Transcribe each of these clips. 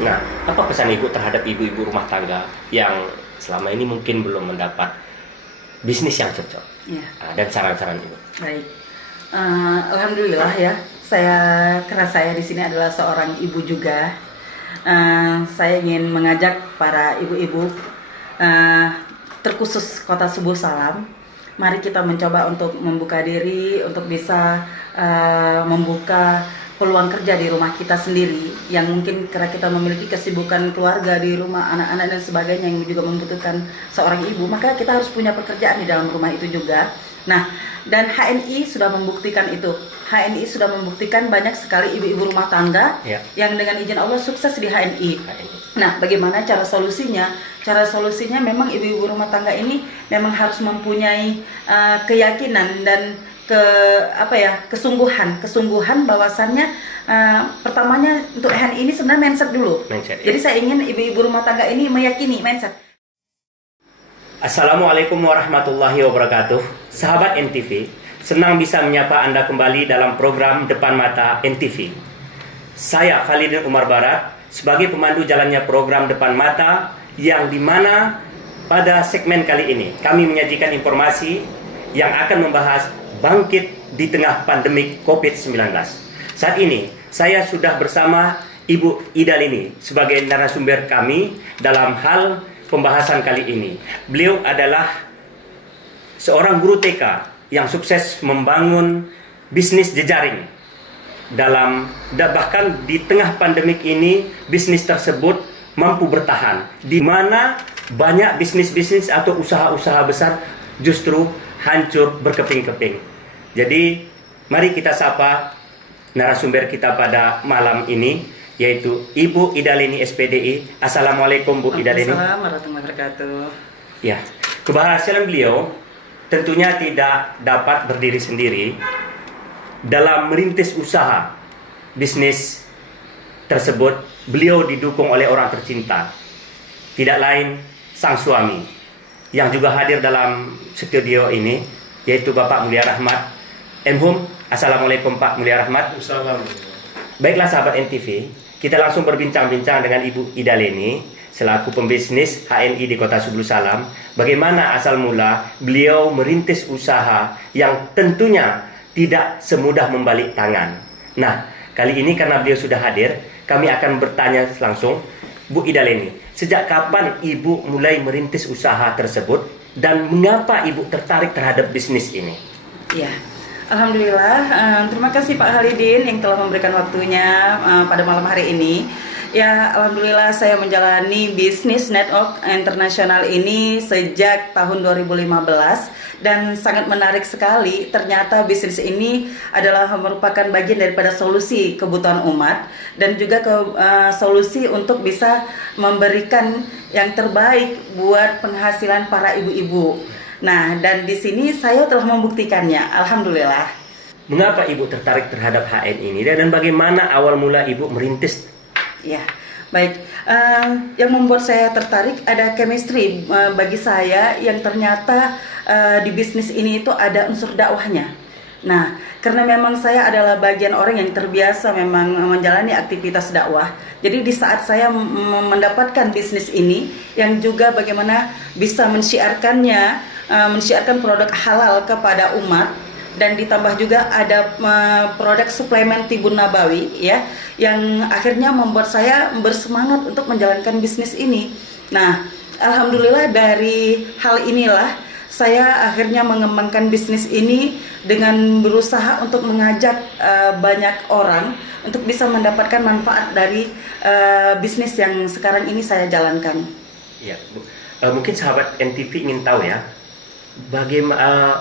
Nah, apa pesan Ibu terhadap ibu-ibu rumah tangga yang selama ini mungkin belum mendapat bisnis yang cocok? Ya. Dan saran-saran Ibu. Baik. Alhamdulillah ya. Karena saya di sini adalah seorang ibu juga. Saya ingin mengajak para ibu-ibu, terkhusus Kota Subuh Salam. Mari kita mencoba untuk membuka diri, untuk bisa membuka peluang kerja di rumah kita sendiri, yang mungkin karena kita memiliki kesibukan keluarga di rumah, anak-anak dan sebagainya yang juga membutuhkan seorang ibu, maka kita harus punya pekerjaan di dalam rumah itu juga. Nah, dan HNI sudah membuktikan itu. HNI sudah membuktikan banyak sekali ibu-ibu rumah tangga yang dengan izin Allah sukses di HNI. Nah, bagaimana cara solusinya? Cara solusinya memang ibu-ibu rumah tangga ini memang harus mempunyai keyakinan dan kesungguhan bahwasannya pertamanya untuk HNI ini sebenarnya mindset dulu. Jadi saya ingin ibu-ibu rumah tangga ini meyakini mindset. Assalamualaikum warahmatullahi wabarakatuh. Sahabat NTV, senang bisa menyapa Anda kembali dalam program Depan Mata NTV. Saya Khalidin Umar Barat sebagai pemandu jalannya program Depan Mata, yang dimana pada segmen kali ini kami menyajikan informasi yang akan membahas bangkit di tengah pandemik COVID-19. Saat ini saya sudah bersama Ibu Ida Lini sebagai narasumber kami dalam hal pembahasan kali ini. Beliau adalah seorang guru TK yang sukses membangun bisnis jejaring bahkan di tengah pandemik ini bisnis tersebut mampu bertahan, di mana banyak bisnis-bisnis atau usaha-usaha besar justru hancur berkeping-keping. Jadi mari kita sapa narasumber kita pada malam ini, yaitu Ibu Ida Lini SPDI. Assalamualaikum Bu Ida Lini. Assalamualaikum warahmatullahi wabarakatuh. Ya, keberhasilan beliau tentunya tidak dapat berdiri sendiri. Dalam merintis usaha bisnis tersebut, beliau didukung oleh orang tercinta, tidak lain sang suami, yang juga hadir dalam studio ini, yaitu Bapak Mulia Rahmat M.Hum. Assalamualaikum Pak Mulia Rahmat. Assalamualaikum. Baiklah sahabat NTV, kita langsung berbincang-bincang dengan Ibu Ida Lini selaku pembisnis HNI di Kota Subuh Salam. Bagaimana asal mula beliau merintis usaha yang tentunya tidak semudah membalik tangan. Nah, kali ini karena beliau sudah hadir, kami akan bertanya langsung. Bu Ida Lini, sejak kapan Ibu mulai merintis usaha tersebut dan mengapa Ibu tertarik terhadap bisnis ini? Ya. Alhamdulillah, terima kasih Pak Khalidin yang telah memberikan waktunya pada malam hari ini. Ya, alhamdulillah saya menjalani bisnis network internasional ini sejak tahun 2015 dan sangat menarik sekali. Ternyata bisnis ini adalah merupakan bagian daripada solusi kebutuhan umat dan juga solusi untuk bisa memberikan yang terbaik buat penghasilan para ibu-ibu. Nah, dan di sini saya telah membuktikannya, alhamdulillah. Mengapa Ibu tertarik terhadap HN ini dan bagaimana awal mula Ibu merintis? Ya, baik. Yang membuat saya tertarik ada chemistry bagi saya yang ternyata di bisnis ini itu ada unsur dakwahnya. Nah, karena memang saya adalah bagian orang yang terbiasa memang menjalani aktivitas dakwah. Jadi di saat saya mendapatkan bisnis ini yang juga bagaimana bisa mensyiarkannya, mensyiarkan produk halal kepada umat, dan ditambah juga ada produk suplemen Tibun Nabawi ya, yang akhirnya membuat saya bersemangat untuk menjalankan bisnis ini. Nah, alhamdulillah dari hal inilah saya akhirnya mengembangkan bisnis ini dengan berusaha untuk mengajak banyak orang untuk bisa mendapatkan manfaat dari bisnis yang sekarang ini saya jalankan. Ya, Bu. Mungkin sahabat NTV ingin tahu ya, bagaimana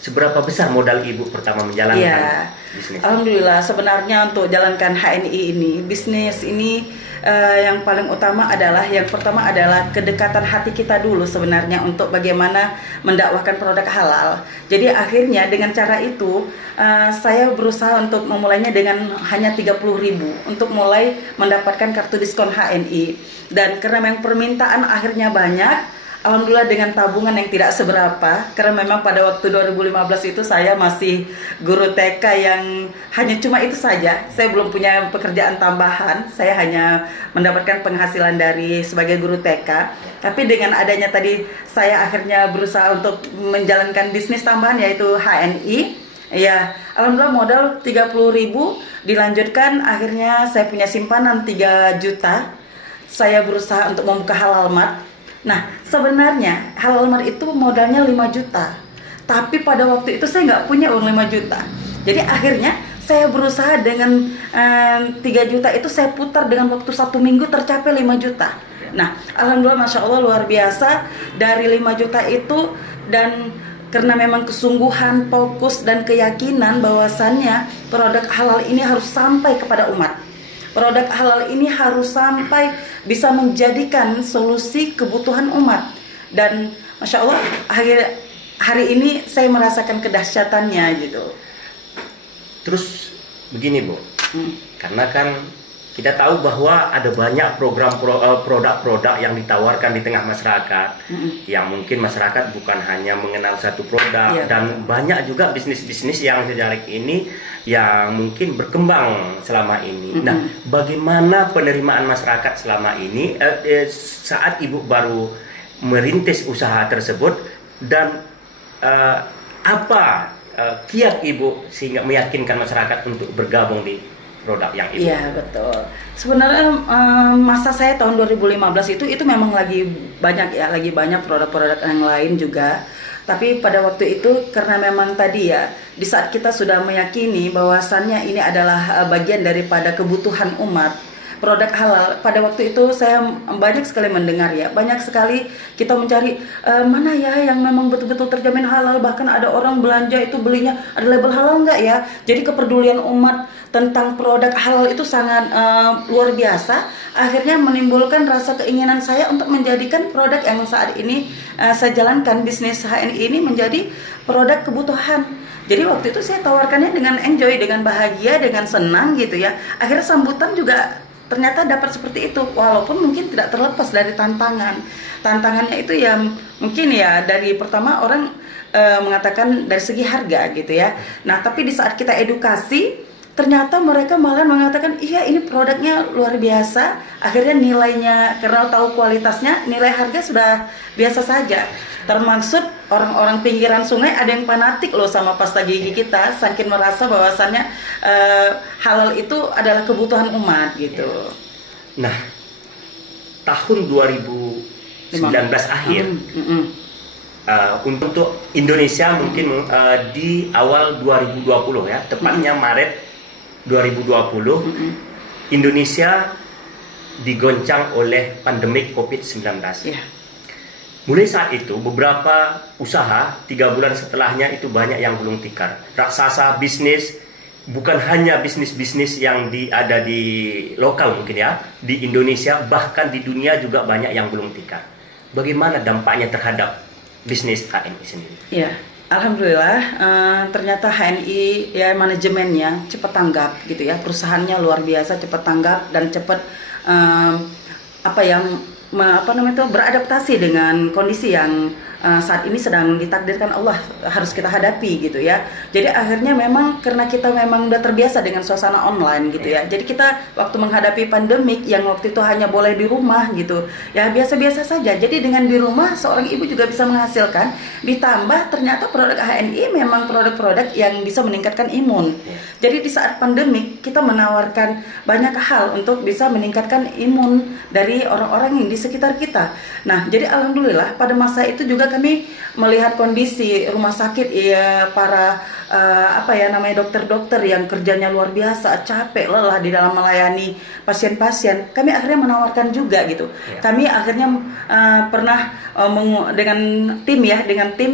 seberapa besar modal Ibu pertama menjalankan bisnis? Alhamdulillah, sebenarnya untuk jalankan HNI ini, bisnis ini yang paling utama adalah, yang pertama adalah kedekatan hati kita dulu sebenarnya untuk bagaimana mendakwahkan produk halal. Jadi akhirnya dengan cara itu saya berusaha untuk memulainya dengan hanya 30.000 untuk mulai mendapatkan kartu diskon HNI. Dan karena memang permintaan akhirnya banyak, alhamdulillah dengan tabungan yang tidak seberapa, karena memang pada waktu 2015 itu saya masih guru TK yang hanya cuma itu saja. Saya belum punya pekerjaan tambahan, saya hanya mendapatkan penghasilan dari sebagai guru TK. Tapi dengan adanya tadi saya akhirnya berusaha untuk menjalankan bisnis tambahan yaitu HNI. Ya, alhamdulillah modal 30.000 dilanjutkan, akhirnya saya punya simpanan 3 juta. Saya berusaha untuk membuka halal mart. Nah, sebenarnya halal mart itu modalnya 5 juta. Tapi pada waktu itu saya nggak punya uang 5 juta. Jadi akhirnya saya berusaha dengan 3 juta itu saya putar dengan waktu 1 minggu tercapai 5 juta. Nah, alhamdulillah Masya Allah luar biasa dari 5 juta itu, dan karena memang kesungguhan, fokus, dan keyakinan bahwasannya produk halal ini harus sampai kepada umat. Produk halal ini harus sampai bisa menjadikan solusi kebutuhan umat. Dan Masya Allah hari ini saya merasakan kedahsyatannya gitu. Terus begini Bu, karena kan kita tahu bahwa ada banyak program produk-produk yang ditawarkan di tengah masyarakat, yang mungkin masyarakat bukan hanya mengenal satu produk, dan banyak juga bisnis-bisnis yang sejak ini yang mungkin berkembang selama ini. Nah, bagaimana penerimaan masyarakat selama ini saat Ibu baru merintis usaha tersebut, dan apa kiat Ibu sehingga meyakinkan masyarakat untuk bergabung di produk yang itu? Iya, betul. Sebenarnya masa saya tahun 2015 itu memang lagi banyak produk-produk yang lain juga. Tapi pada waktu itu karena memang tadi ya, di saat kita sudah meyakini bahwasannya ini adalah bagian daripada kebutuhan umat, produk halal. Pada waktu itu saya banyak sekali mendengar ya, banyak sekali kita mencari mana ya yang memang betul-betul terjamin halal. Bahkan ada orang belanja itu belinya ada label halal nggak ya. Jadi kepedulian umat tentang produk halal itu sangat luar biasa. Akhirnya menimbulkan rasa keinginan saya untuk menjadikan produk yang saat ini saya jalankan, bisnis HNI ini menjadi produk kebutuhan. Jadi waktu itu saya tawarkannya dengan enjoy, dengan bahagia, dengan senang gitu ya. Akhirnya sambutan juga ternyata dapat seperti itu, walaupun mungkin tidak terlepas dari tantangan. Tantangannya itu ya mungkin ya dari pertama orang mengatakan dari segi harga gitu ya. Nah, tapi di saat kita edukasi, ternyata mereka malah mengatakan iya ini produknya luar biasa. Akhirnya nilainya, karena tahu kualitasnya, nilai harga sudah biasa saja. Termasuk orang-orang pinggiran sungai ada yang fanatik loh sama pasta gigi kita, saking merasa bahwasannya halal itu adalah kebutuhan umat gitu. Nah, tahun 2019 akhir untuk Indonesia mungkin di awal 2020 ya, tepatnya Maret 2020, Indonesia digoncang oleh pandemik COVID-19. Mulai saat itu beberapa usaha 3 bulan setelahnya itu banyak yang gulung tikar. Raksasa bisnis, bukan hanya bisnis-bisnis yang ada di lokal mungkin ya, di Indonesia bahkan di dunia juga banyak yang gulung tikar. Bagaimana dampaknya terhadap bisnis HNI sendiri? Ya, alhamdulillah ternyata HNI ya manajemennya cepat tanggap gitu ya, perusahaannya luar biasa cepat tanggap dan cepat beradaptasi dengan kondisi yang saat ini sedang ditakdirkan Allah harus kita hadapi gitu ya. Jadi akhirnya memang karena kita memang udah terbiasa dengan suasana online gitu ya. Jadi kita waktu menghadapi pandemik yang waktu itu hanya boleh di rumah gitu, ya biasa-biasa saja. Jadi dengan di rumah seorang ibu juga bisa menghasilkan, ditambah ternyata produk HNI memang produk-produk yang bisa meningkatkan imun. Jadi di saat pandemik kita menawarkan banyak hal untuk bisa meningkatkan imun dari orang-orang yang di sekitar kita. Nah, jadi alhamdulillah pada masa itu juga kami melihat kondisi rumah sakit ya, para dokter-dokter yang kerjanya luar biasa, capek, lelah di dalam melayani pasien-pasien. Kami akhirnya menawarkan juga gitu. Kami akhirnya pernah dengan tim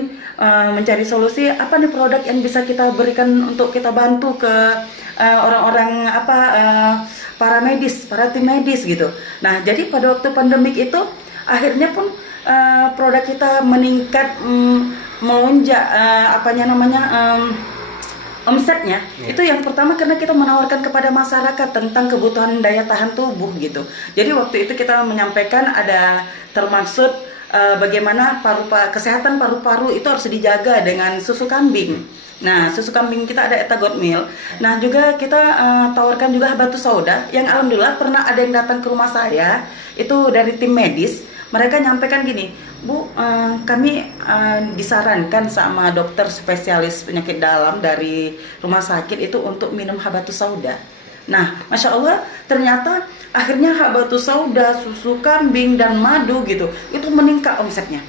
mencari solusi apa nih produk yang bisa kita berikan untuk kita bantu ke orang-orang para tim medis gitu. Nah, jadi pada waktu pandemik itu akhirnya pun produk kita meningkat, melonjak omsetnya. Itu yang pertama karena kita menawarkan kepada masyarakat tentang kebutuhan daya tahan tubuh gitu. Jadi waktu itu kita menyampaikan ada termaksud bagaimana kesehatan paru-paru itu harus dijaga dengan susu kambing. Nah, susu kambing kita ada Etagot Milk. Nah, juga kita tawarkan juga habatus sauda yang alhamdulillah pernah ada yang datang ke rumah saya itu dari tim medis. Mereka nyampaikan gini, Bu, kami disarankan sama dokter spesialis penyakit dalam dari rumah sakit itu untuk minum habatus sauda. Nah, Masya Allah, ternyata akhirnya habatus sauda, susu kambing, dan madu gitu, itu meningkat omsetnya.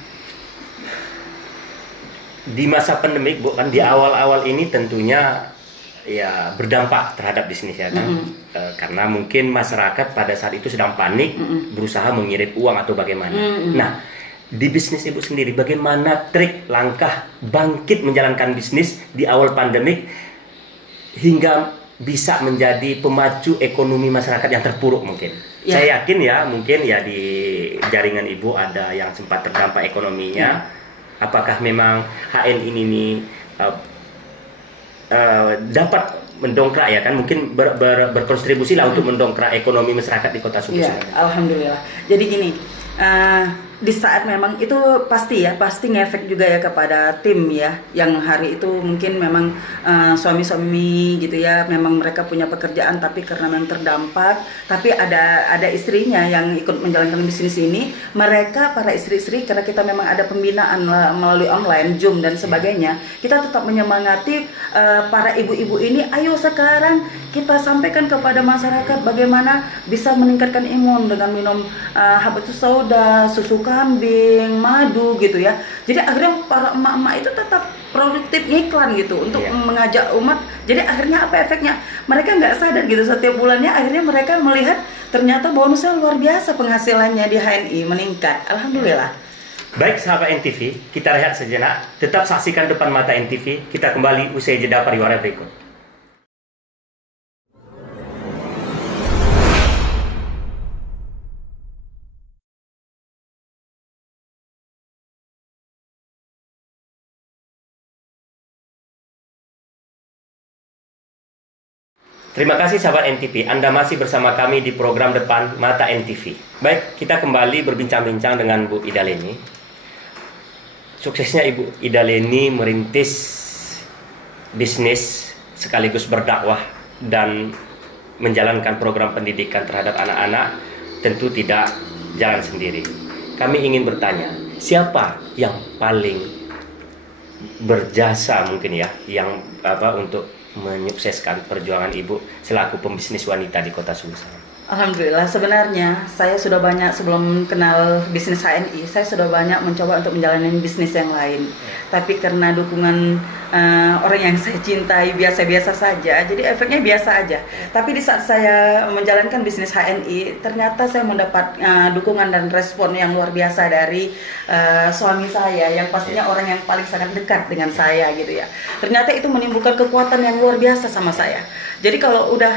Di masa pandemik, Bu, kan di awal-awal ini tentunya ya berdampak terhadap bisnis ya kan. Karena mungkin masyarakat pada saat itu sedang panik, berusaha mengirit uang atau bagaimana. Nah, di bisnis Ibu sendiri, bagaimana trik langkah bangkit menjalankan bisnis di awal pandemik hingga bisa menjadi pemacu ekonomi masyarakat yang terpuruk mungkin? Ya. Saya yakin ya, mungkin ya di jaringan Ibu ada yang sempat terdampak ekonominya. Apakah memang HN ini dapat mendongkrak ya kan, mungkin berkontribusi lah untuk mendongkrak ekonomi masyarakat di Kota Subuh. Ya, alhamdulillah. Jadi gini, di saat memang itu pasti ngefek juga ya kepada tim ya, yang hari itu mungkin memang suami-suami gitu ya, memang mereka punya pekerjaan tapi karena memang terdampak, tapi ada istrinya yang ikut menjalankan bisnis ini. Mereka para istri-istri, karena kita memang ada pembinaan melalui online, Zoom dan sebagainya, kita tetap menyemangati para ibu-ibu ini, ayo sekarang kita sampaikan kepada masyarakat bagaimana bisa meningkatkan imun dengan minum habatus sauda, susu kambing, madu gitu ya. Jadi akhirnya para emak-emak itu tetap produktif ngiklan gitu untuk mengajak umat. Jadi akhirnya apa efeknya? Mereka nggak sadar gitu, setiap bulannya akhirnya mereka melihat ternyata bonusnya luar biasa, penghasilannya di HNI meningkat. Alhamdulillah. Baik sahabat NTV, kita rehat sejenak. Tetap saksikan Depan Mata NTV. Kita kembali usai jeda pariwara berikut. Terima kasih sahabat NTV, Anda masih bersama kami di program Depan Mata NTV. Baik, kita kembali berbincang-bincang dengan Bu Ida Leni. Suksesnya Ibu Ida Leni merintis bisnis sekaligus berdakwah dan menjalankan program pendidikan terhadap anak-anak tentu tidak jalan sendiri. Kami ingin bertanya, siapa yang paling berjasa mungkin ya, yang untuk menyukseskan perjuangan Ibu selaku pembisnis wanita di Kota Subuh? Alhamdulillah, sebenarnya saya sudah banyak sebelum kenal bisnis HNI, saya sudah banyak mencoba untuk menjalani bisnis yang lain. Tapi karena dukungan orang yang saya cintai biasa-biasa saja, jadi efeknya biasa aja. Tapi di saat saya menjalankan bisnis HNI, ternyata saya mendapat dukungan dan respon yang luar biasa dari suami saya, yang pastinya orang yang paling sangat dekat dengan saya gitu ya. Ternyata itu menimbulkan kekuatan yang luar biasa sama saya. Jadi kalau udah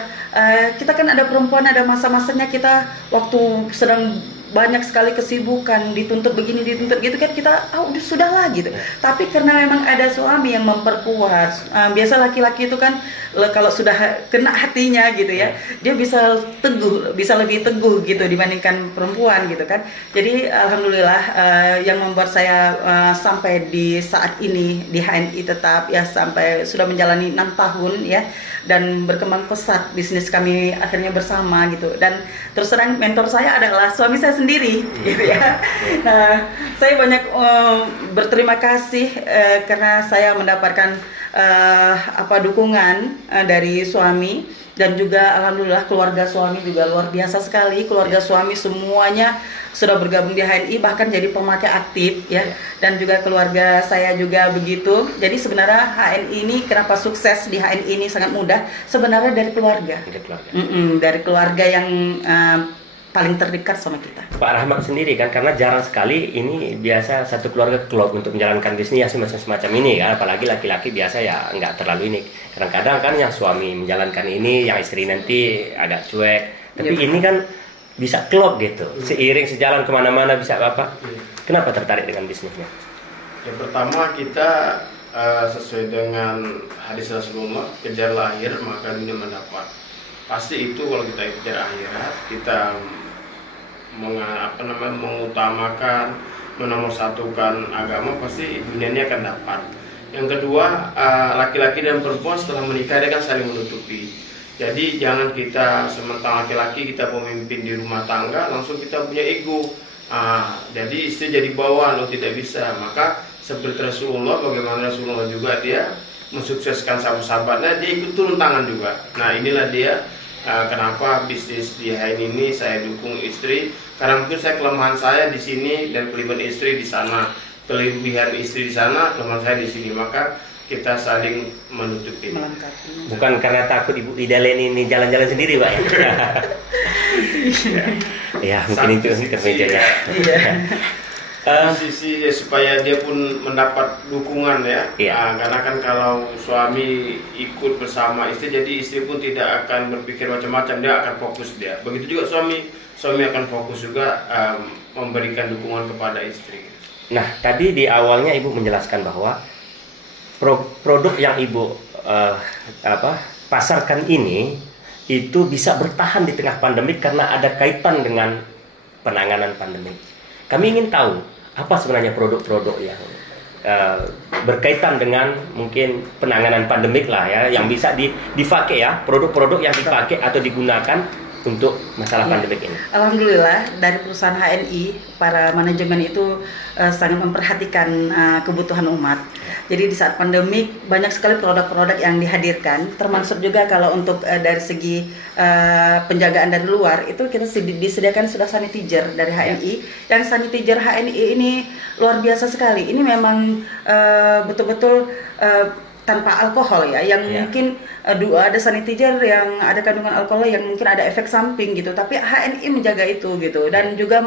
kita kan ada perempuan, ada masa-masanya kita waktu sedang banyak sekali kesibukan, dituntut begini, dituntut gitu kan, kita udah sudahlah gitu. Tapi karena memang ada suami yang memperkuat, biasa laki-laki itu kan kalau sudah kena hatinya gitu ya, dia bisa teguh, bisa lebih teguh gitu dibandingkan perempuan gitu kan. Jadi alhamdulillah yang membuat saya sampai di saat ini di HNI tetap ya, sampai sudah menjalani 6 tahun ya, dan berkembang pesat bisnis kami akhirnya bersama gitu. Dan terus terang mentor saya adalah suami saya sendiri gitu ya. Nah, saya banyak berterima kasih karena saya mendapatkan dukungan dari suami, dan juga alhamdulillah keluarga suami juga luar biasa sekali. Keluarga suami semuanya sudah bergabung di HNI, bahkan jadi pemakai aktif ya. Dan juga keluarga saya juga begitu. Jadi sebenarnya HNI ini kenapa sukses di HNI ini sangat mudah, sebenarnya dari keluarga. Dari keluarga yang paling terdekat sama kita. Pak Rahmat sendiri kan, karena jarang sekali ini biasa satu keluarga klop untuk menjalankan bisnis ya semacam ini kan, apalagi laki-laki biasa ya nggak terlalu ini. Kadang-kadang kan yang suami menjalankan ini, yang istri nanti agak cuek. Tapi ini kan bisa klop gitu, seiring sejalan kemana-mana bisa apa? Kenapa tertarik dengan bisnisnya? Yang pertama kita sesuai dengan hadis Rasulullah, kejar lahir maka dunia mendapat. Pasti itu kalau kita kejar akhirat, kita mengutamakan, menomorsatukan agama, pasti dunia ini akan dapat. Yang kedua, laki-laki dan perempuan setelah menikah dia kan saling menutupi. Jadi jangan kita sementara laki-laki kita pemimpin di rumah tangga langsung kita punya ego. Jadi istri jadi bawahan, lo tidak bisa. Maka seperti Rasulullah, bagaimana Rasulullah juga dia mensukseskan sahabat-sahabatnya, dia ikut turun tangan juga. Nah inilah dia kenapa bisnis di HN ini saya dukung istri, karena mungkin kelemahan saya di sini dan kelebihan istri di sana, kelebihan istri di sana, kelemahan saya di sini, maka kita saling menutupi. Bukan karena takut Ibu Idalen ini jalan-jalan sendiri, Pak ya? Ya mungkin itu kerjanya. Sisi supaya dia pun mendapat dukungan ya. Karena kan kalau suami ikut bersama istri, jadi istri pun tidak akan berpikir macam-macam, dia akan fokus dia. Begitu juga suami akan fokus juga memberikan dukungan kepada istri. Nah tadi di awalnya Ibu menjelaskan bahwa produk yang Ibu pasarkan ini itu bisa bertahan di tengah pandemik karena ada kaitan dengan penanganan pandemik. Kami ingin tahu apa sebenarnya produk-produk yang berkaitan dengan mungkin penanganan pandemik lah ya, yang bisa dipakai ya, produk-produk yang dipakai atau digunakan untuk masalah pandemik ini. Alhamdulillah dari perusahaan HNI, para manajemen itu sangat memperhatikan kebutuhan umat. Jadi di saat pandemik banyak sekali produk-produk yang dihadirkan, termasuk juga kalau untuk dari segi penjagaan dari luar itu kita disediakan sudah sanitizer dari HNI. Dan sanitizer HNI ini luar biasa sekali. Ini memang betul-betul tanpa alkohol ya, yang mungkin ada sanitizer yang ada kandungan alkohol yang mungkin ada efek samping gitu, tapi HNI menjaga itu gitu, dan juga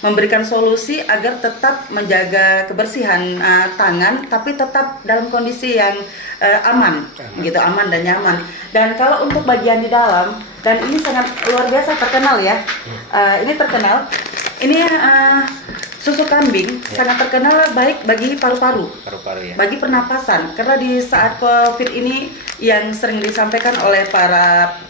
memberikan solusi agar tetap menjaga kebersihan tangan, tapi tetap dalam kondisi yang aman gitu, aman dan nyaman. Dan kalau untuk bagian di dalam, dan ini sangat luar biasa terkenal ya, ini terkenal, ini susu kambing sangat terkenal baik bagi paru-paru ya. Bagi pernapasan, karena di saat COVID ini yang sering disampaikan oleh para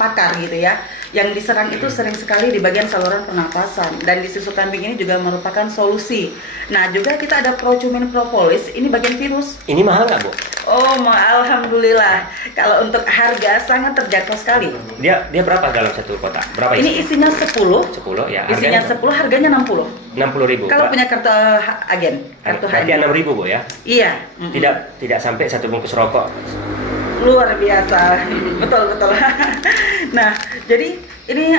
pakar gitu ya, yang diserang itu sering sekali di bagian saluran pernapasan, dan di susu kambing ini juga merupakan solusi. Nah juga kita ada Procumin Propolis, ini bagian virus. Ini mahal nggak Bu? Oh, alhamdulillah. Kalau untuk harga sangat terjangkau sekali. Dia berapa dalam satu kotak? Berapa ini isinya 10 ya. Isinya 10, harganya 60. 60.000. Kalau punya kartu agen, kartu berarti 6.000 Bu ya? Iya. Tidak sampai satu bungkus rokok. Luar biasa, betul. Nah, jadi ini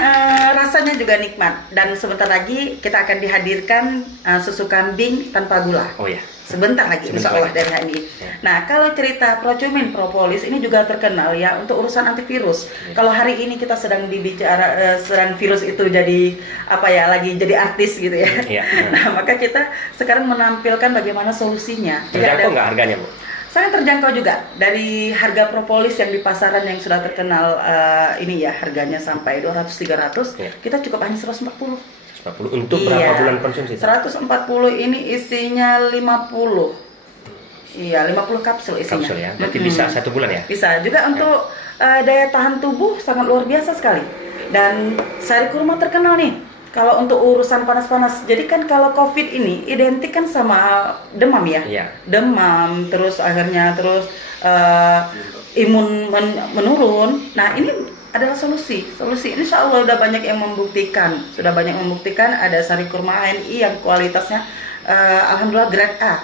rasanya juga nikmat, dan sebentar lagi kita akan dihadirkan susu kambing tanpa gula. Oh ya. Sebentar lagi, insya Allah dari HNI. Nah, kalau cerita Procumin Propolis ini juga terkenal ya untuk urusan antivirus. Kalau hari ini kita sedang sedang virus itu jadi lagi jadi artis gitu ya. Nah, maka kita sekarang menampilkan bagaimana solusinya. Terjangkau nggak harganya Bu? Sangat terjangkau juga. Dari harga propolis yang di pasaran yang sudah terkenal ini ya, harganya sampai 200-300, kita cukup hanya 140. Untuk berapa bulan konsumsi? 140 ini isinya 50. Iya, 50 kapsul isinya. Kapsul ya. Berarti bisa 1 bulan ya? Bisa. Juga untuk daya tahan tubuh sangat luar biasa sekali. Dan sari kurma terkenal nih kalau untuk urusan panas-panas. Jadi kan kalau COVID ini identik kan sama demam ya. Demam, terus akhirnya imun menurun. Nah, ini adalah solusi. Insya Allah sudah banyak yang membuktikan. Ada sari kurma HNI yang kualitasnya alhamdulillah grade A.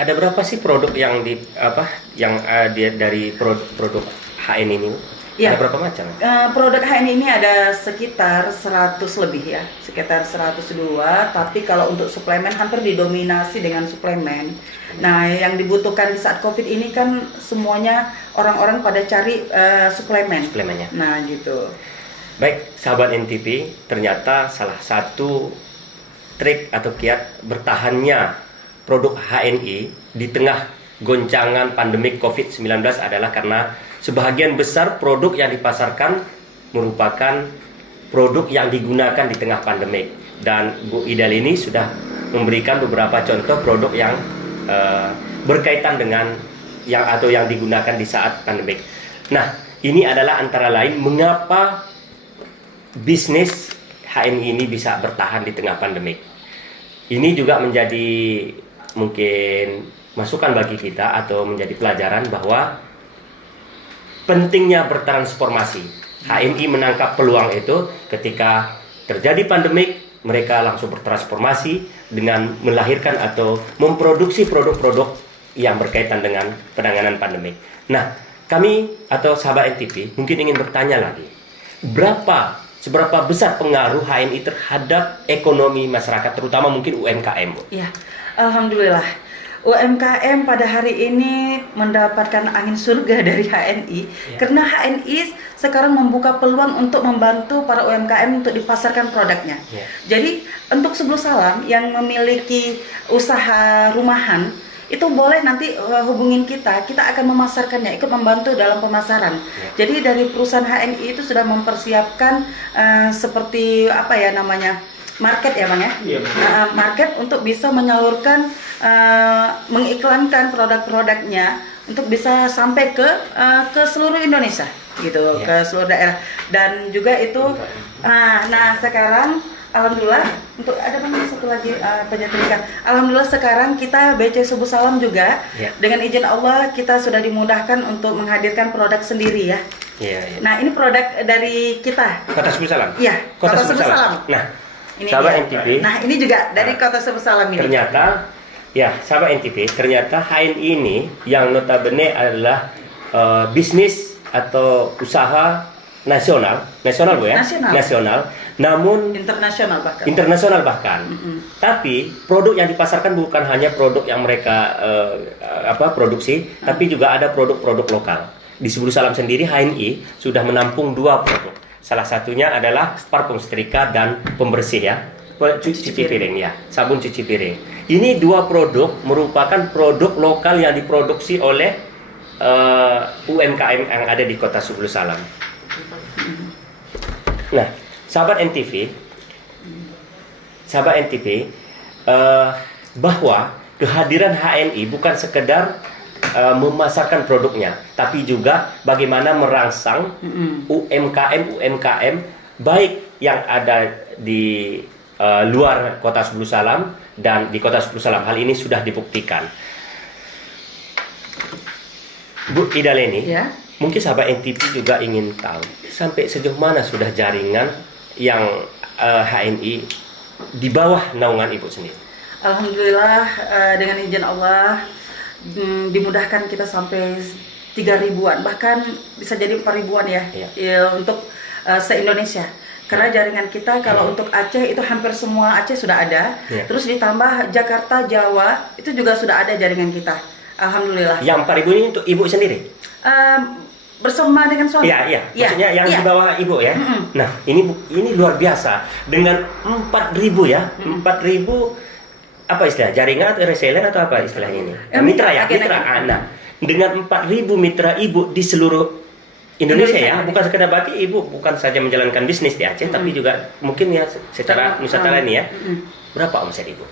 Ada berapa sih produk yang dari produk HN ini? Ada berapa macam? Produk HN ini ada sekitar 100 lebih ya, sekitar 102. Tapi kalau untuk suplemen hampir didominasi dengan suplemen. Nah, yang dibutuhkan di saat COVID ini kan semuanya orang-orang pada cari suplemennya. Nah, gitu. Baik, sahabat NTV, ternyata salah satu trik atau kiat bertahannya produk HNI di tengah goncangan pandemik COVID-19 adalah karena sebagian besar produk yang dipasarkan merupakan produk yang digunakan di tengah pandemik. Dan Bu Idal ini sudah memberikan beberapa contoh produk yang berkaitan dengan yang digunakan di saat pandemik. Nah, ini adalah antara lain mengapa bisnis HNI ini bisa bertahan di tengah pandemik. Ini juga menjadi mungkin masukan bagi kita atau menjadi pelajaran bahwa pentingnya bertransformasi. HMI menangkap peluang itu ketika terjadi pandemik, mereka langsung bertransformasi dengan melahirkan atau memproduksi produk-produk yang berkaitan dengan penanganan pandemik. Nah, kami atau sahabat NTV mungkin ingin bertanya lagi, seberapa besar pengaruh HMI terhadap ekonomi masyarakat, terutama mungkin UMKM? Ya, alhamdulillah. UMKM pada hari ini mendapatkan angin surga dari HNI, karena HNI sekarang membuka peluang untuk membantu para UMKM untuk dipasarkan produknya. Jadi untuk Subul Salam yang memiliki usaha rumahan, itu boleh nanti hubungin kita akan memasarkannya, ikut membantu dalam pemasaran. Jadi dari perusahaan HNI itu sudah mempersiapkan seperti apa ya namanya, market ya Bang ya? Market untuk bisa menyalurkan, mengiklankan produk-produknya untuk bisa sampai ke seluruh Indonesia gitu, ke seluruh daerah. Dan juga itu nah sekarang alhamdulillah untuk ada satu lagi penyetrika. Alhamdulillah sekarang kita BC Subul Salam juga dengan izin Allah kita sudah dimudahkan untuk menghadirkan produk sendiri ya. Nah, ini produk dari kita. Kota Subul Salam. Iya, Kota Subul Salam. Nah, ini sahabat dia. NTV. Nah, ini juga dari Kota Subul Salam ini. Ternyata sahabat NTV, ternyata HNI ini yang notabene adalah bisnis atau usaha nasional Bu ya? Nasional. Namun internasional bahkan. Tapi produk yang dipasarkan bukan hanya produk yang mereka produksi, tapi juga ada produk-produk lokal. Di Subul Salam sendiri HNI sudah menampung 2 produk. Salah satunya adalah parfum setrika dan pembersih ya, cuci piring ya, sabun cuci piring. Ini 2 produk merupakan produk lokal yang diproduksi oleh UMKM yang ada di Kota Subul Salam. Nah, sahabat NTV, bahwa kehadiran HNI bukan sekedar memasarkan produknya, tapi juga bagaimana merangsang UMKM baik yang ada di luar Kota Subul Salam dan di Kota Subul Salam. Hal ini sudah dibuktikan. Bu Ida Leni, mungkin sahabat NTV juga ingin tahu sampai sejauh mana sudah jaringan yang HNI di bawah naungan Ibu sendiri. Alhamdulillah dengan izin Allah dimudahkan kita sampai 3.000-an, bahkan bisa jadi 4.000-an ya untuk se-Indonesia. Karena jaringan kita kalau untuk Aceh itu hampir semua Aceh sudah ada. Terus ditambah Jakarta, Jawa itu juga sudah ada jaringan kita. Alhamdulillah. Yang 4.000 ini untuk Ibu sendiri? Bersama dengan suami. Maksudnya yang di bawah Ibu ya. Nah, ini luar biasa. Dengan 4.000 ya. 4.000 apa istilah? Jaringan atau reseller atau apa istilahnya ini? Mitra ya, mitra. Nah, dengan 4.000 mitra Ibu di seluruh Indonesia ya, bukan sekedar berarti Ibu bukan saja menjalankan bisnis di Aceh, tapi juga mungkin ya secara Nusantara ini ya. Berapa omset Ibu?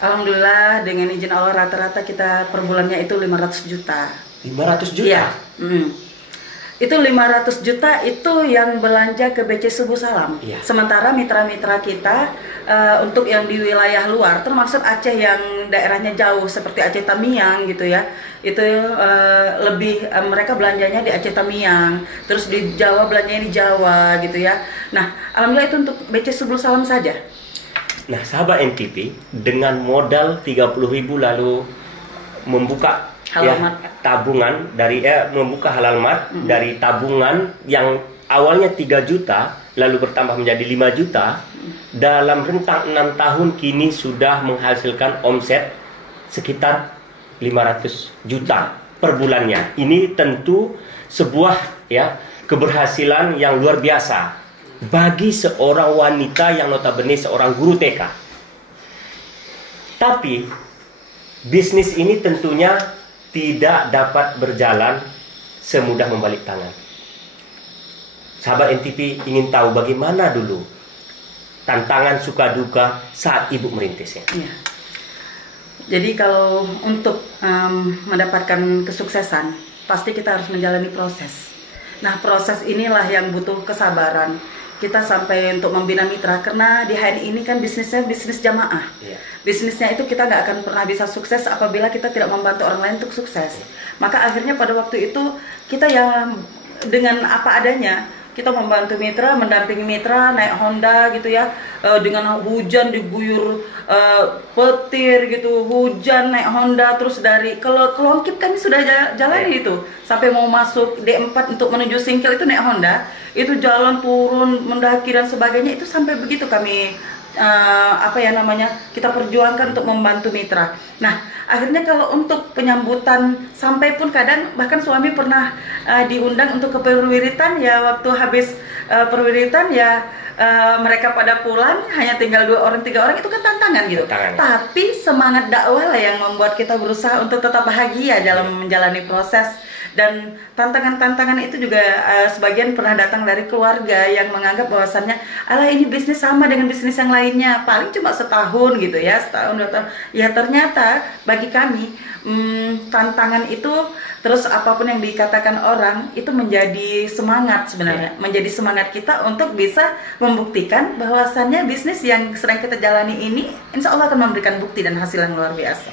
Alhamdulillah dengan izin Allah rata-rata kita per bulannya itu 500 juta. 500 juta? Iya. Itu 500 juta itu yang belanja ke BC Subul Salam. Sementara mitra-mitra kita untuk yang di wilayah luar, termasuk Aceh yang daerahnya jauh seperti Aceh Tamiang gitu ya, itu lebih mereka belanjanya di Aceh Tamiang, terus di Jawa belanjanya di Jawa gitu ya. Nah, alhamdulillah itu untuk BC Subul Salam saja. Nah, sahabat NTV dengan modal 30.000 lalu membuka tabungan dari membuka halamat dari tabungan yang awalnya 3 juta lalu bertambah menjadi 5 juta dalam rentang 6 tahun kini sudah menghasilkan omset sekitar 500 juta per bulannya. Ini tentu sebuah keberhasilan yang luar biasa bagi seorang wanita yang notabene seorang guru TK. Tapi bisnis ini tentunya tidak dapat berjalan semudah membalik tangan. Sahabat NTV ingin tahu bagaimana dulu tantangan suka duka saat Ibu merintisnya. Jadi kalau untuk mendapatkan kesuksesan, pasti kita harus menjalani proses. Nah, proses inilah yang butuh kesabaran. kita sampai untuk membina mitra, karena di HNI ini kan bisnisnya bisnis jamaah. Bisnisnya itu kita nggak akan pernah bisa sukses apabila kita tidak membantu orang lain untuk sukses. Maka akhirnya pada waktu itu kita ya dengan apa adanya, kita membantu mitra, mendampingi mitra naik Honda gitu ya, dengan hujan diguyur petir gitu, hujan naik Honda, terus dari Kelongkip kami sudah jalani itu sampai mau masuk D4 untuk menuju Singkil itu naik Honda, itu jalan turun mendaki dan sebagainya, itu sampai begitu kami kita perjuangkan untuk membantu mitra. Nah, akhirnya kalau untuk penyambutan sampai pun kadang bahkan suami pernah diundang untuk ke perwiritan ya, waktu habis perwiritan ya mereka pada pulang hanya tinggal 2 orang 3 orang, itu kan tantangan gitu. Tapi semangat dakwah lah yang membuat kita berusaha untuk tetap bahagia dalam menjalani proses. Dan tantangan-tantangan itu juga sebagian pernah datang dari keluarga yang menganggap bahwasannya alah ini bisnis sama dengan bisnis yang lainnya, paling cuma setahun gitu ya, setahun 2 tahun. Ya ternyata bagi kami tantangan itu, terus apapun yang dikatakan orang itu menjadi semangat sebenarnya, menjadi semangat kita untuk bisa membuktikan bahwasannya bisnis yang sedang kita jalani ini insya Allah akan memberikan bukti dan hasil yang luar biasa.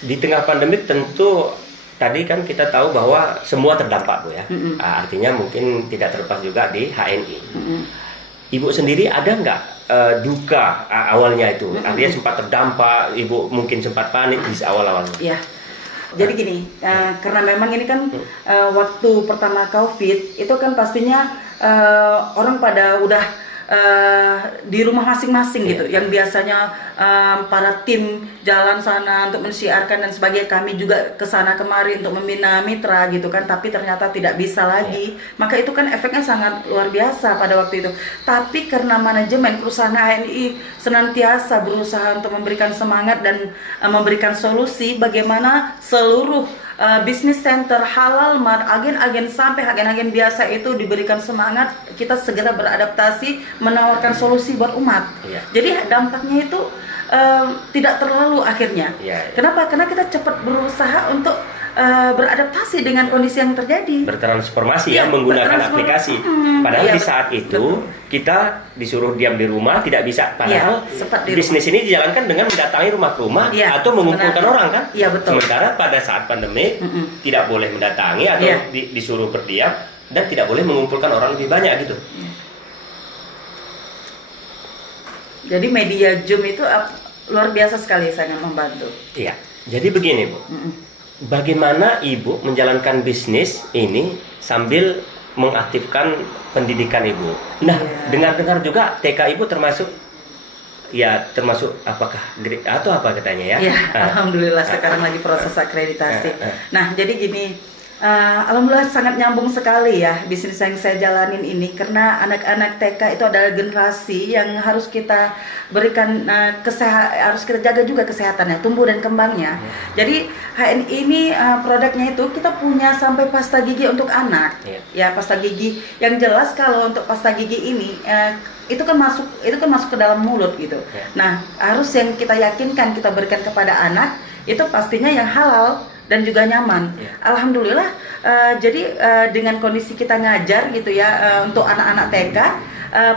Di tengah pandemi tentu tadi kan kita tahu bahwa semua terdampak, Bu ya. Artinya mungkin tidak terlepas juga di HNI. Ibu sendiri ada nggak duka awalnya itu? Artinya sempat terdampak, Ibu mungkin sempat panik di awal-awalnya. Iya. Jadi gini, karena memang ini kan waktu pertama COVID itu kan pastinya orang pada udah di rumah masing-masing gitu, yang biasanya para tim jalan sana untuk mensiarkan dan sebagainya, kami juga kesana kemari untuk membina mitra gitu kan, tapi ternyata tidak bisa lagi. Maka itu kan efeknya sangat luar biasa pada waktu itu. Tapi karena manajemen perusahaan HNI senantiasa berusaha untuk memberikan semangat dan memberikan solusi bagaimana seluruh bisnis center, halal mart, agen-agen sampai agen-agen biasa itu diberikan semangat, kita segera beradaptasi menawarkan solusi buat umat. Jadi dampaknya itu tidak terlalu akhirnya. Kenapa? Karena kita cepat berusaha untuk beradaptasi dengan kondisi yang terjadi. Bertransformasi ya, menggunakan aplikasi. Padahal di saat itu kita disuruh diam di rumah, tidak bisa. Padahal bisnis ini dijalankan dengan mendatangi rumah ke rumah atau mengumpulkan orang kan. Sementara pada saat pandemi tidak boleh mendatangi atau disuruh berdiam dan tidak boleh mengumpulkan orang lebih banyak gitu. Jadi media Zoom itu luar biasa sekali sangat membantu. Iya. Jadi begini, Bu. Bagaimana Ibu menjalankan bisnis ini sambil mengaktifkan pendidikan Ibu? Nah, dengar-dengar juga TK Ibu termasuk apakah atau apa katanya ya? Ya, alhamdulillah sekarang lagi proses akreditasi. Nah, jadi gini, alhamdulillah sangat nyambung sekali ya bisnis yang saya jalanin ini, karena anak-anak TK itu adalah generasi yang harus kita berikan harus kita jaga juga kesehatannya, tumbuh dan kembangnya. Jadi HNI ini produknya itu kita punya sampai pasta gigi untuk anak. Ya, pasta gigi yang jelas kalau untuk pasta gigi ini itu kan masuk ke dalam mulut gitu. Nah, harus yang kita yakinkan kita berikan kepada anak itu pastinya yang halal dan juga nyaman. Alhamdulillah, jadi dengan kondisi kita ngajar gitu ya untuk anak-anak TK,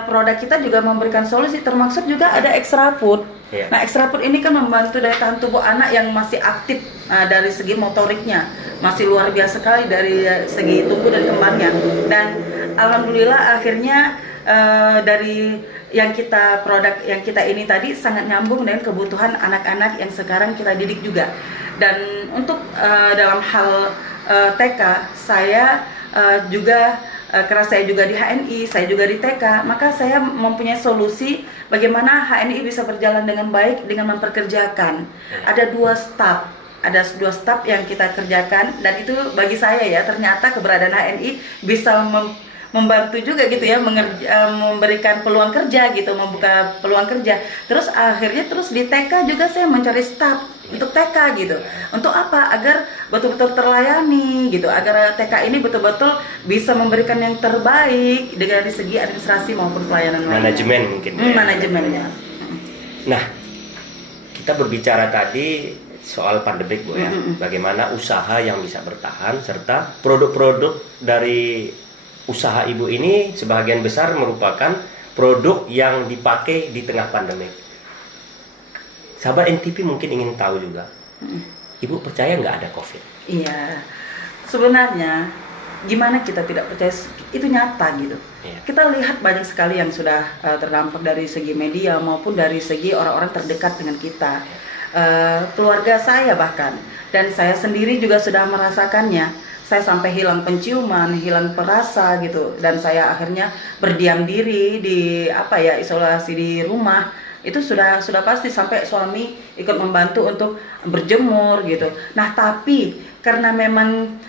produk kita juga memberikan solusi, termasuk juga ada extra food. Nah, extra food ini kan membantu daya tahan tubuh anak yang masih aktif dari segi motoriknya, masih luar biasa sekali dari segi tumbuh dan kembangnya. Dan alhamdulillah akhirnya dari produk yang kita ini tadi sangat nyambung dengan kebutuhan anak-anak yang sekarang kita didik juga. Dan untuk dalam hal TK, saya juga karena saya juga di HNI, saya juga di TK, maka saya mempunyai solusi bagaimana HNI bisa berjalan dengan baik dengan memperkerjakan. Ada 2 staf yang kita kerjakan, dan itu bagi saya ya ternyata keberadaan HNI bisa membantu juga gitu ya, memberikan peluang kerja gitu, membuka peluang kerja. Terus akhirnya di TK juga saya mencari staf untuk TK gitu. Untuk apa? Agar betul-betul terlayani gitu, agar TK ini betul-betul bisa memberikan yang terbaik dari segi administrasi maupun pelayanan manajemen mungkin. Manajemennya. Nah, kita berbicara tadi soal pandemik, Bu ya. Bagaimana usaha yang bisa bertahan serta produk-produk dari usaha ibu ini sebagian besar merupakan produk yang dipakai di tengah pandemi. Sahabat NTV mungkin ingin tahu juga, ibu percaya nggak ada COVID? Iya, sebenarnya gimana kita tidak percaya, itu nyata gitu. Iya. Kita lihat banyak sekali yang sudah terdampak dari segi media maupun dari segi orang-orang terdekat dengan kita. Keluarga saya bahkan, dan saya sendiri juga sudah merasakannya. Saya sampai hilang penciuman, hilang perasa gitu, dan saya akhirnya berdiam diri di isolasi di rumah. Itu sudah pasti, sampai suami ikut membantu untuk berjemur gitu. Nah, tapi karena memang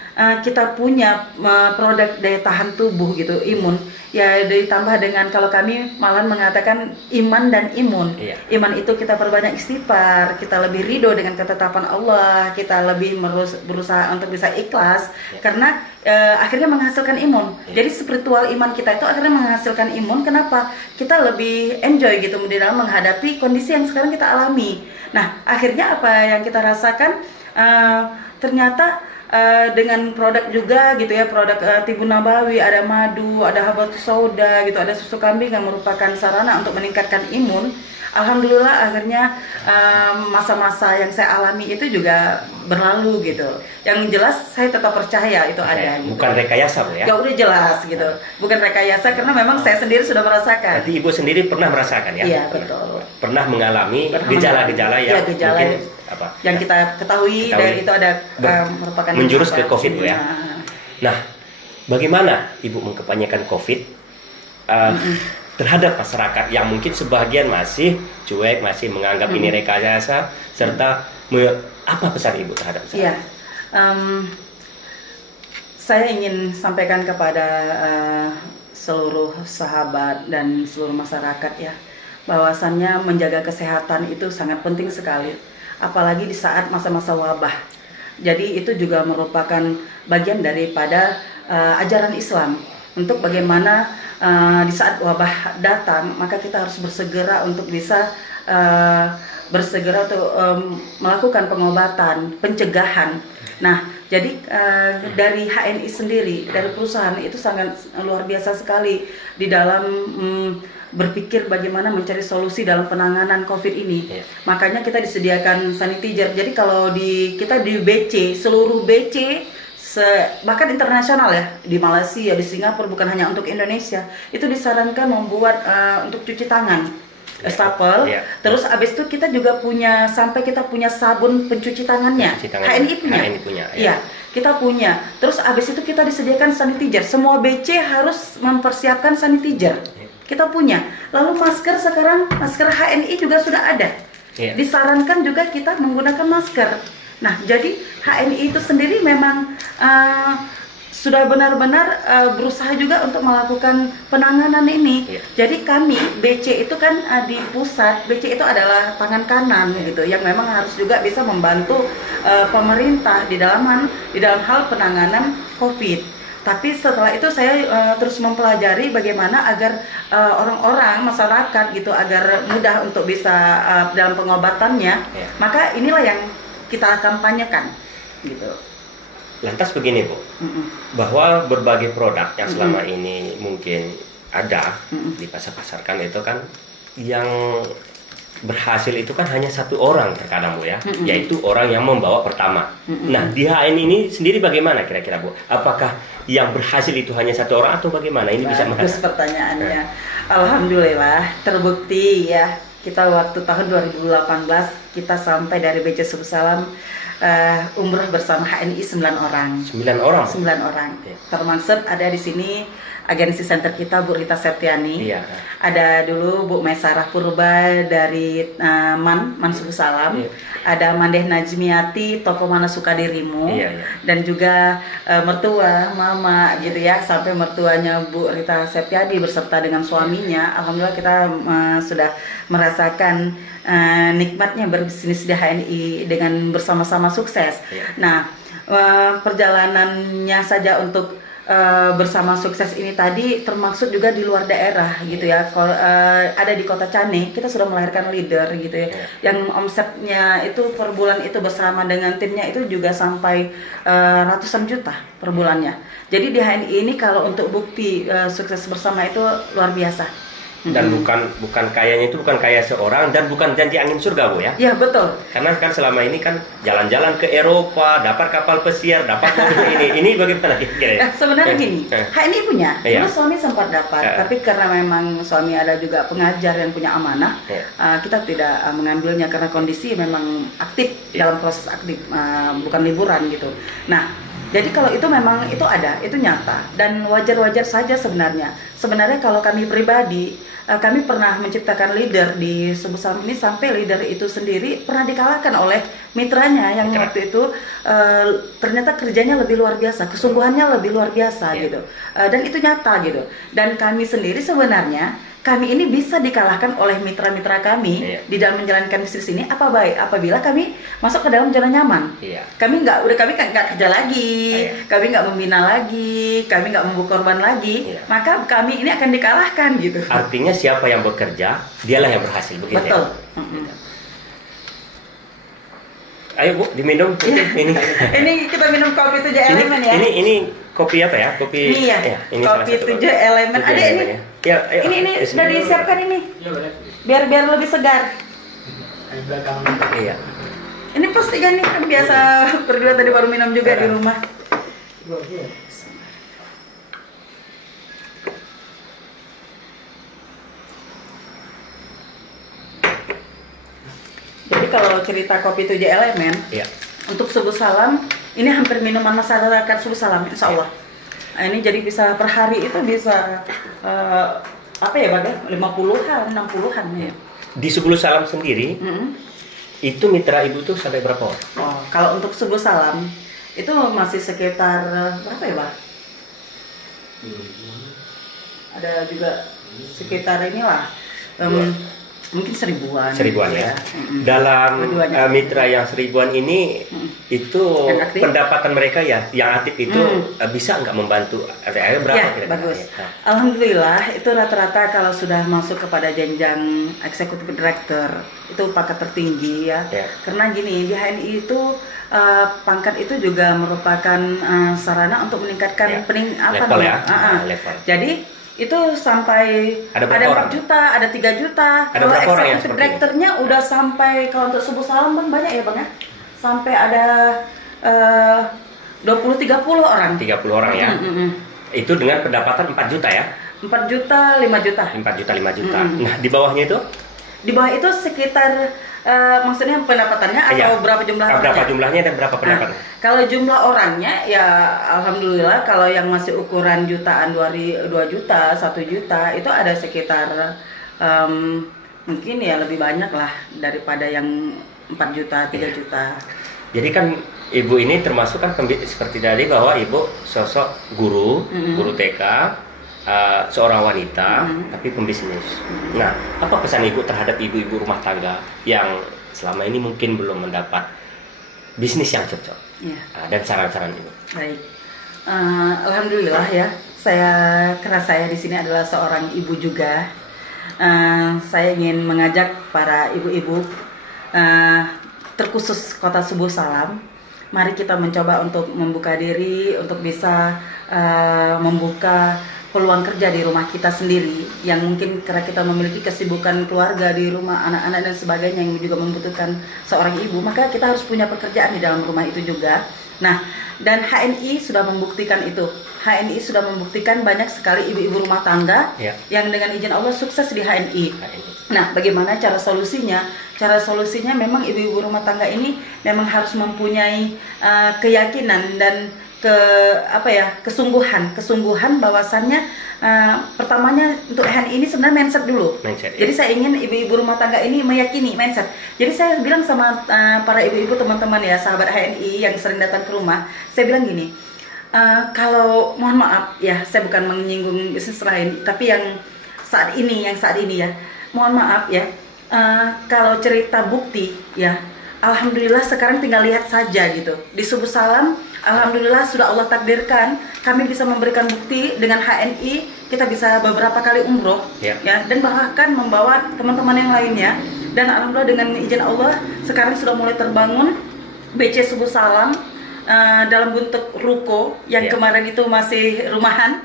kita punya produk daya tahan tubuh gitu, imun, ya ditambah dengan, kalau kami malah mengatakan iman dan imun. Iya. Iman itu kita perbanyak istighfar, kita lebih ridho dengan ketetapan Allah, kita lebih berusaha untuk bisa ikhlas, karena akhirnya menghasilkan imun. Jadi spiritual iman kita itu akhirnya menghasilkan imun. Kenapa? Kita lebih enjoy gitu di dalam menghadapi kondisi yang sekarang kita alami. Nah, akhirnya apa yang kita rasakan, ternyata dengan produk juga gitu ya, produk Tibun Nabawi, ada madu, ada habatus sauda gitu, ada susu kambing yang merupakan sarana untuk meningkatkan imun. Alhamdulillah akhirnya masa-masa yang saya alami itu juga berlalu gitu. Yang jelas saya tetap percaya itu ada. Gitu. Bukan rekayasa, Bu, ya? Ya udah jelas gitu. Bukan rekayasa, karena memang saya sendiri sudah merasakan. Berarti ibu sendiri pernah merasakan, ya? Iya, betul. Pernah mengalami gejala-gejala yang gejala mungkin yang kita ketahui dan itu ada merupakan menjurus ke COVID, Bu, ya. Nah, bagaimana ibu mengkampanyekan COVID terhadap masyarakat yang mungkin sebagian masih cuek, masih menganggap ini rekayasa, serta apa pesan ibu terhadap masyarakat? Iya, saya ingin sampaikan kepada seluruh sahabat dan seluruh masyarakat ya, bahwasannya menjaga kesehatan itu sangat penting sekali, apalagi di saat masa-masa wabah. Jadi itu juga merupakan bagian daripada ajaran Islam, untuk bagaimana di saat wabah datang, maka kita harus bersegera untuk bisa melakukan pengobatan, pencegahan. Nah, jadi dari HNI sendiri, dari perusahaan itu sangat luar biasa sekali di dalam berpikir bagaimana mencari solusi dalam penanganan COVID ini. Makanya kita disediakan sanitizer. Jadi kalau kita di BC, seluruh BC bahkan internasional ya, di Malaysia, di Singapura, bukan hanya untuk Indonesia, itu disarankan membuat untuk cuci tangan stapel. Terus abis itu kita juga punya, sampai kita punya sabun pencuci tangannya. HNI punya. Iya, kita punya. Terus abis itu kita disediakan sanitizer. Semua BC harus mempersiapkan sanitizer. Kita punya. Lalu masker, sekarang masker HNI juga sudah ada. Disarankan juga kita menggunakan masker. Nah, jadi HNI itu sendiri memang sudah benar-benar berusaha juga untuk melakukan penanganan ini. Jadi kami BC itu kan di pusat, BC itu adalah tangan kanan gitu, yang memang harus juga bisa membantu pemerintah di dalam hal penanganan COVID. Tapi setelah itu saya terus mempelajari bagaimana agar orang-orang masyarakat gitu agar mudah untuk bisa dalam pengobatannya. Maka inilah yang kita kampanyekan gitu. Lantas begini, Bu, bahwa berbagai produk yang selama ini mungkin ada di pasar-pasarkan itu kan yang berhasil itu kan hanya satu orang terkadang, Bu, ya, yaitu orang yang membawa pertama. Nah, di HN ini sendiri bagaimana kira-kira, Bu? Apakah yang berhasil itu hanya satu orang atau bagaimana? Ini bisa bagus pertanyaannya. Alhamdulillah terbukti ya. Kita waktu tahun 2018 kita sampai dari BC Subsalam umroh bersama HNI 9 orang. 9 orang. 9 orang. Termasuk ada di sini agensi center kita Bu Rita Septiani. Ada dulu Bu Mesarah Purba dari Man Subsalam. Ada Mandeh Najmiati, toko Mana Suka Dirimu. Dan juga mertua, mama gitu ya, sampai mertuanya Bu Rita Septiani beserta dengan suaminya. Alhamdulillah kita sudah merasakan nikmatnya berbisnis di HNI dengan bersama-sama sukses. Nah, perjalanannya saja untuk bersama sukses ini tadi termaksud juga di luar daerah gitu ya. Ada di Kota Cane, kita sudah melahirkan leader gitu ya, yang omsetnya itu per bulan itu bersama dengan timnya itu juga sampai ratusan juta per bulannya. Jadi di HNI ini kalau untuk bukti sukses bersama itu luar biasa. Dan bukan kayanya itu bukan kaya seorang dan bukan janji angin surga, Bu ya. Ya betul. Karena kan selama ini kan jalan-jalan ke Eropa, dapat kapal pesiar, dapat mobil ini bagaimana kira-kira? Sebenarnya gini, HNI punya. Dulu suami sempat dapat, tapi karena memang suami ada juga pengajar yang punya amanah, kita tidak mengambilnya karena kondisi memang aktif dalam proses aktif, bukan liburan gitu. Nah, jadi kalau itu memang itu ada, itu nyata dan wajar-wajar saja sebenarnya. Sebenarnya kalau kami pribadi, kami pernah menciptakan leader di Subuh Salam ini sampai leader itu sendiri pernah dikalahkan oleh mitranya yang waktu itu ternyata kerjanya lebih luar biasa, kesungguhannya lebih luar biasa gitu. Dan itu nyata gitu. Dan kami sendiri sebenarnya kami ini bisa dikalahkan oleh mitra-mitra kami di dalam menjalankan bisnis ini apabila kami masuk ke dalam zona nyaman. Kami nggak kerja lagi, kami nggak membina lagi, kami nggak membuka korban lagi, maka kami ini akan dikalahkan gitu. Artinya siapa yang bekerja, dialah yang berhasil, begitu. Betul. Ya? Ayo Bu, diminum ini. Ini kita minum kopi 7 elemen ya. Ini kopi apa ya? Kopi. Iya. Ini kopi 7 elemen. Ada ini. Ya, ayo. Ini sudah disiapkan ini. Biar lebih segar. Iya. Ini pastikan nih kan biasa berdua tadi baru minum juga di rumah. Jadi kalau cerita kopi 7 elemen, untuk Subuh Salam ini hampir minuman masyarakat Subuh Salam, insya Allah. Nah, ini jadi bisa per hari itu bisa apa ya Bang? 50-an, 60-an ya. Di Subuh Salam sendiri, itu mitra ibu tuh sampai berapa orang? Oh, kalau untuk Subuh Salam itu masih sekitar berapa ya Bang? Ada juga sekitar inilah. Mungkin seribuan ya. Dalam mitra yang seribuan ini itu pendapatan mereka ya yang aktif itu bisa nggak membantu berapa kira-kira? Bagus. Alhamdulillah itu rata-rata kalau sudah masuk kepada jenjang eksekutif director itu pangkat tertinggi ya. Karena gini di HNI itu pangkat itu juga merupakan sarana untuk meningkatkan level ya. Level. Jadi itu sampai ada 4 juta, ada 3 juta. Ada kalau eksekutif direkturnya udah sampai, kalau untuk Subuh Salam kan banyak ya Bang ya. Sampai ada 20-30 orang. 30 orang ya. Itu dengan pendapatan 4 juta ya. 4 juta, 5 juta. 4 juta, 5 juta. Nah, di bawahnya itu? Di bawah itu sekitar maksudnya pendapatannya atau berapa jumlah orangnya? Berapa jumlahnya dan berapa pendapatannya? Kalau jumlah orangnya ya alhamdulillah kalau yang masih ukuran jutaan 2 juta, 1 juta itu ada sekitar mungkin ya lebih banyak lah daripada yang 4 juta, 3 juta. Jadi kan ibu ini termasuk kan seperti tadi bahwa ibu sosok guru TK, seorang wanita tapi pembisnis. Nah, apa pesan ibu terhadap ibu-ibu rumah tangga yang selama ini mungkin belum mendapat bisnis yang cocok dan saran-saran ibu? Baik, alhamdulillah ya. Karena saya di sini adalah seorang ibu juga. Saya ingin mengajak para ibu-ibu, terkhusus Kota Subuh Salam. Mari kita mencoba untuk membuka diri, untuk bisa membuka peluang kerja di rumah kita sendiri, yang mungkin karena kita memiliki kesibukan keluarga di rumah, anak-anak dan sebagainya yang juga membutuhkan seorang ibu, maka kita harus punya pekerjaan di dalam rumah itu juga. Nah, dan HNI sudah membuktikan itu. HNI sudah membuktikan banyak sekali ibu-ibu rumah tangga yang dengan izin Allah sukses di HNI. Nah, bagaimana cara solusinya? Cara solusinya memang ibu-ibu rumah tangga ini memang harus mempunyai keyakinan dan kesungguhan bahwasannya pertamanya untuk HNI ini sebenarnya mindset dulu. Jadi saya ingin ibu-ibu rumah tangga ini meyakini mindset. Jadi saya bilang sama para ibu-ibu teman-teman ya, sahabat HNI yang sering datang ke rumah, saya bilang gini, kalau mohon maaf ya, saya bukan menyinggung bisnis lain, tapi yang saat ini ya, mohon maaf ya, kalau cerita bukti ya, alhamdulillah sekarang tinggal lihat saja gitu. Di Subuh Salam, alhamdulillah sudah Allah takdirkan kami bisa memberikan bukti dengan HNI, kita bisa beberapa kali umroh ya, dan bahkan membawa teman-teman yang lainnya. Dan alhamdulillah dengan izin Allah sekarang sudah mulai terbangun BC Subuh Salam dalam bentuk ruko yang kemarin itu masih rumahan,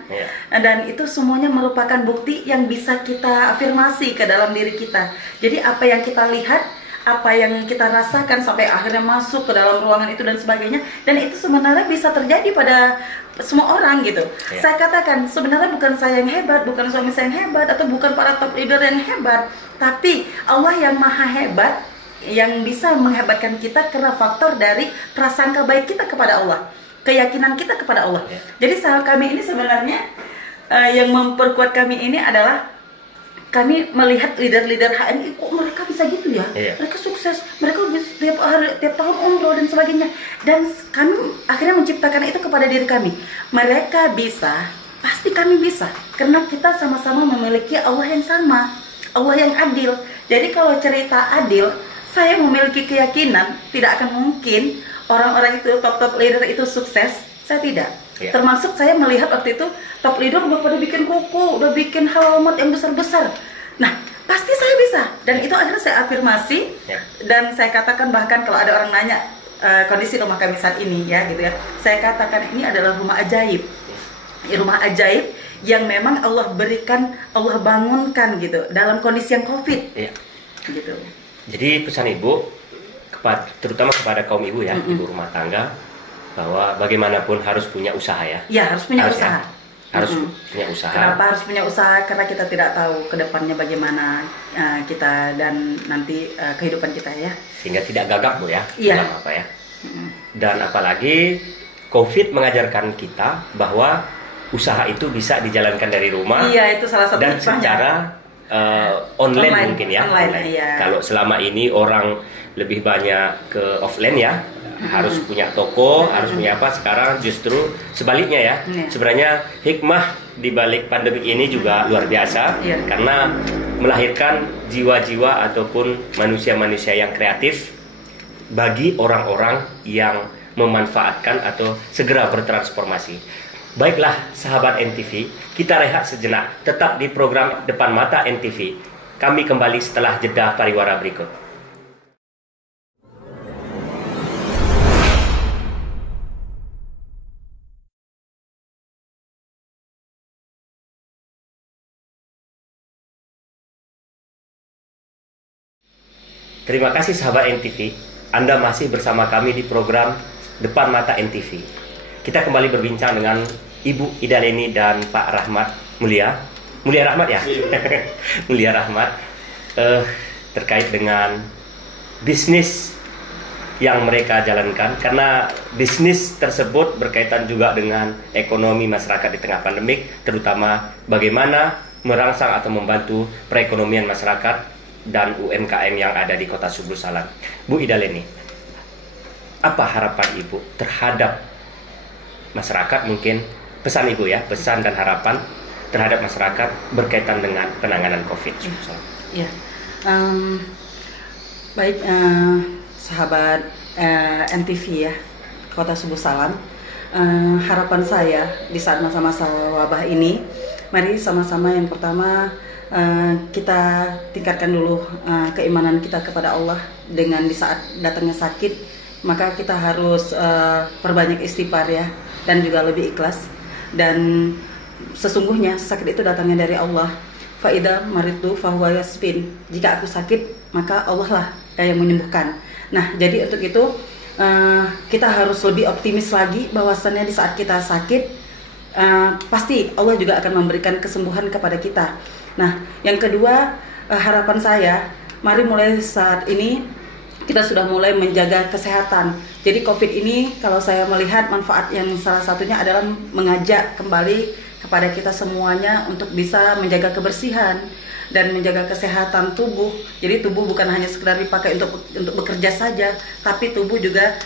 dan itu semuanya merupakan bukti yang bisa kita afirmasi ke dalam diri kita. Jadi apa yang kita lihat, apa yang kita rasakan sampai akhirnya masuk ke dalam ruangan itu dan sebagainya, dan itu sebenarnya bisa terjadi pada semua orang gitu. Saya katakan sebenarnya bukan saya yang hebat, bukan suami saya yang hebat, atau bukan para top leader yang hebat, tapi Allah yang maha hebat yang bisa menghebatkan kita karena faktor dari prasangka baik kita kepada Allah, keyakinan kita kepada Allah. Jadi kami ini sebenarnya yang memperkuat kami ini adalah kami melihat leader-leader HNI, kok mereka bisa gitu ya, mereka sukses, mereka tiap tahun umroh dan sebagainya, dan kami akhirnya menciptakan itu kepada diri kami. Mereka bisa, pasti kami bisa, karena kita sama-sama memiliki Allah yang sama, Allah yang adil. Jadi kalau cerita adil, saya memiliki keyakinan tidak akan mungkin orang-orang itu top leader itu sukses. Saya tidak. Termasuk saya melihat waktu itu top leader udah pada bikin ruko, udah bikin halaman yang besar-besar. Nah, pasti saya bisa. Dan itu akhirnya saya afirmasi. Dan saya katakan, bahkan kalau ada orang nanya kondisi rumah kami saat ini ya gitu ya, saya katakan ini adalah rumah ajaib. Rumah ajaib yang memang Allah berikan, Allah bangunkan gitu dalam kondisi yang COVID. Gitu. Jadi pesan Ibu terutama kepada kaum ibu ya, ibu rumah tangga, bahwa bagaimanapun harus punya usaha ya. Ya, harus punya usaha. Harus punya usaha. Kenapa harus punya usaha? Karena kita tidak tahu ke depannya bagaimana kita dan nanti kehidupan kita ya. Sehingga tidak gagap Bu ya. Dalam apa ya. Dan apalagi COVID mengajarkan kita bahwa usaha itu bisa dijalankan dari rumah. Iya, itu salah satu dan secara online mungkin ya. Online. Kalau selama ini orang lebih banyak ke offline ya, harus punya toko, harus punya apa. Sekarang justru sebaliknya ya. Sebenarnya hikmah di balik pandemi ini juga luar biasa, karena melahirkan jiwa-jiwa ataupun manusia-manusia yang kreatif bagi orang-orang yang memanfaatkan atau segera bertransformasi. Baiklah sahabat NTV, kita rehat sejenak, tetap di program Depan Mata NTV. Kami kembali setelah jeda pariwara berikut. Terima kasih sahabat NTV, Anda masih bersama kami di program Depan Mata NTV. Kita kembali berbincang dengan Ibu Ida Leni dan Pak Rahmat Mulia Rahmat ya, Mulia Rahmat, terkait dengan bisnis yang mereka jalankan, karena bisnis tersebut berkaitan juga dengan ekonomi masyarakat di tengah pandemik, terutama bagaimana merangsang atau membantu perekonomian masyarakat dan UMKM yang ada di Kota Subuh Salam. Bu Ida Leni, apa harapan Ibu terhadap masyarakat, mungkin pesan Ibu ya, pesan dan harapan terhadap masyarakat berkaitan dengan penanganan COVID? Ya, baik sahabat NTV ya, Kota Subuh Salam. Harapan saya di saat masa-masa wabah ini, mari sama-sama yang pertama kita tingkatkan dulu keimanan kita kepada Allah. Dengan di saat datangnya sakit, maka kita harus perbanyak istighfar ya, dan juga lebih ikhlas. Dan sesungguhnya sakit itu datangnya dari Allah. Faida maritu fahuwa yasfin. Jika aku sakit, maka Allah lah yang menyembuhkan. Nah, jadi untuk itu kita harus lebih optimis lagi, bahwasannya di saat kita sakit pasti Allah juga akan memberikan kesembuhan kepada kita. Nah, yang kedua, harapan saya, mari mulai saat ini kita sudah mulai menjaga kesehatan. Jadi COVID ini kalau saya melihat manfaat yang salah satunya adalah mengajak kembali kepada kita semuanya untuk bisa menjaga kebersihan dan menjaga kesehatan tubuh. Jadi tubuh bukan hanya sekedar dipakai untuk bekerja saja, tapi tubuh juga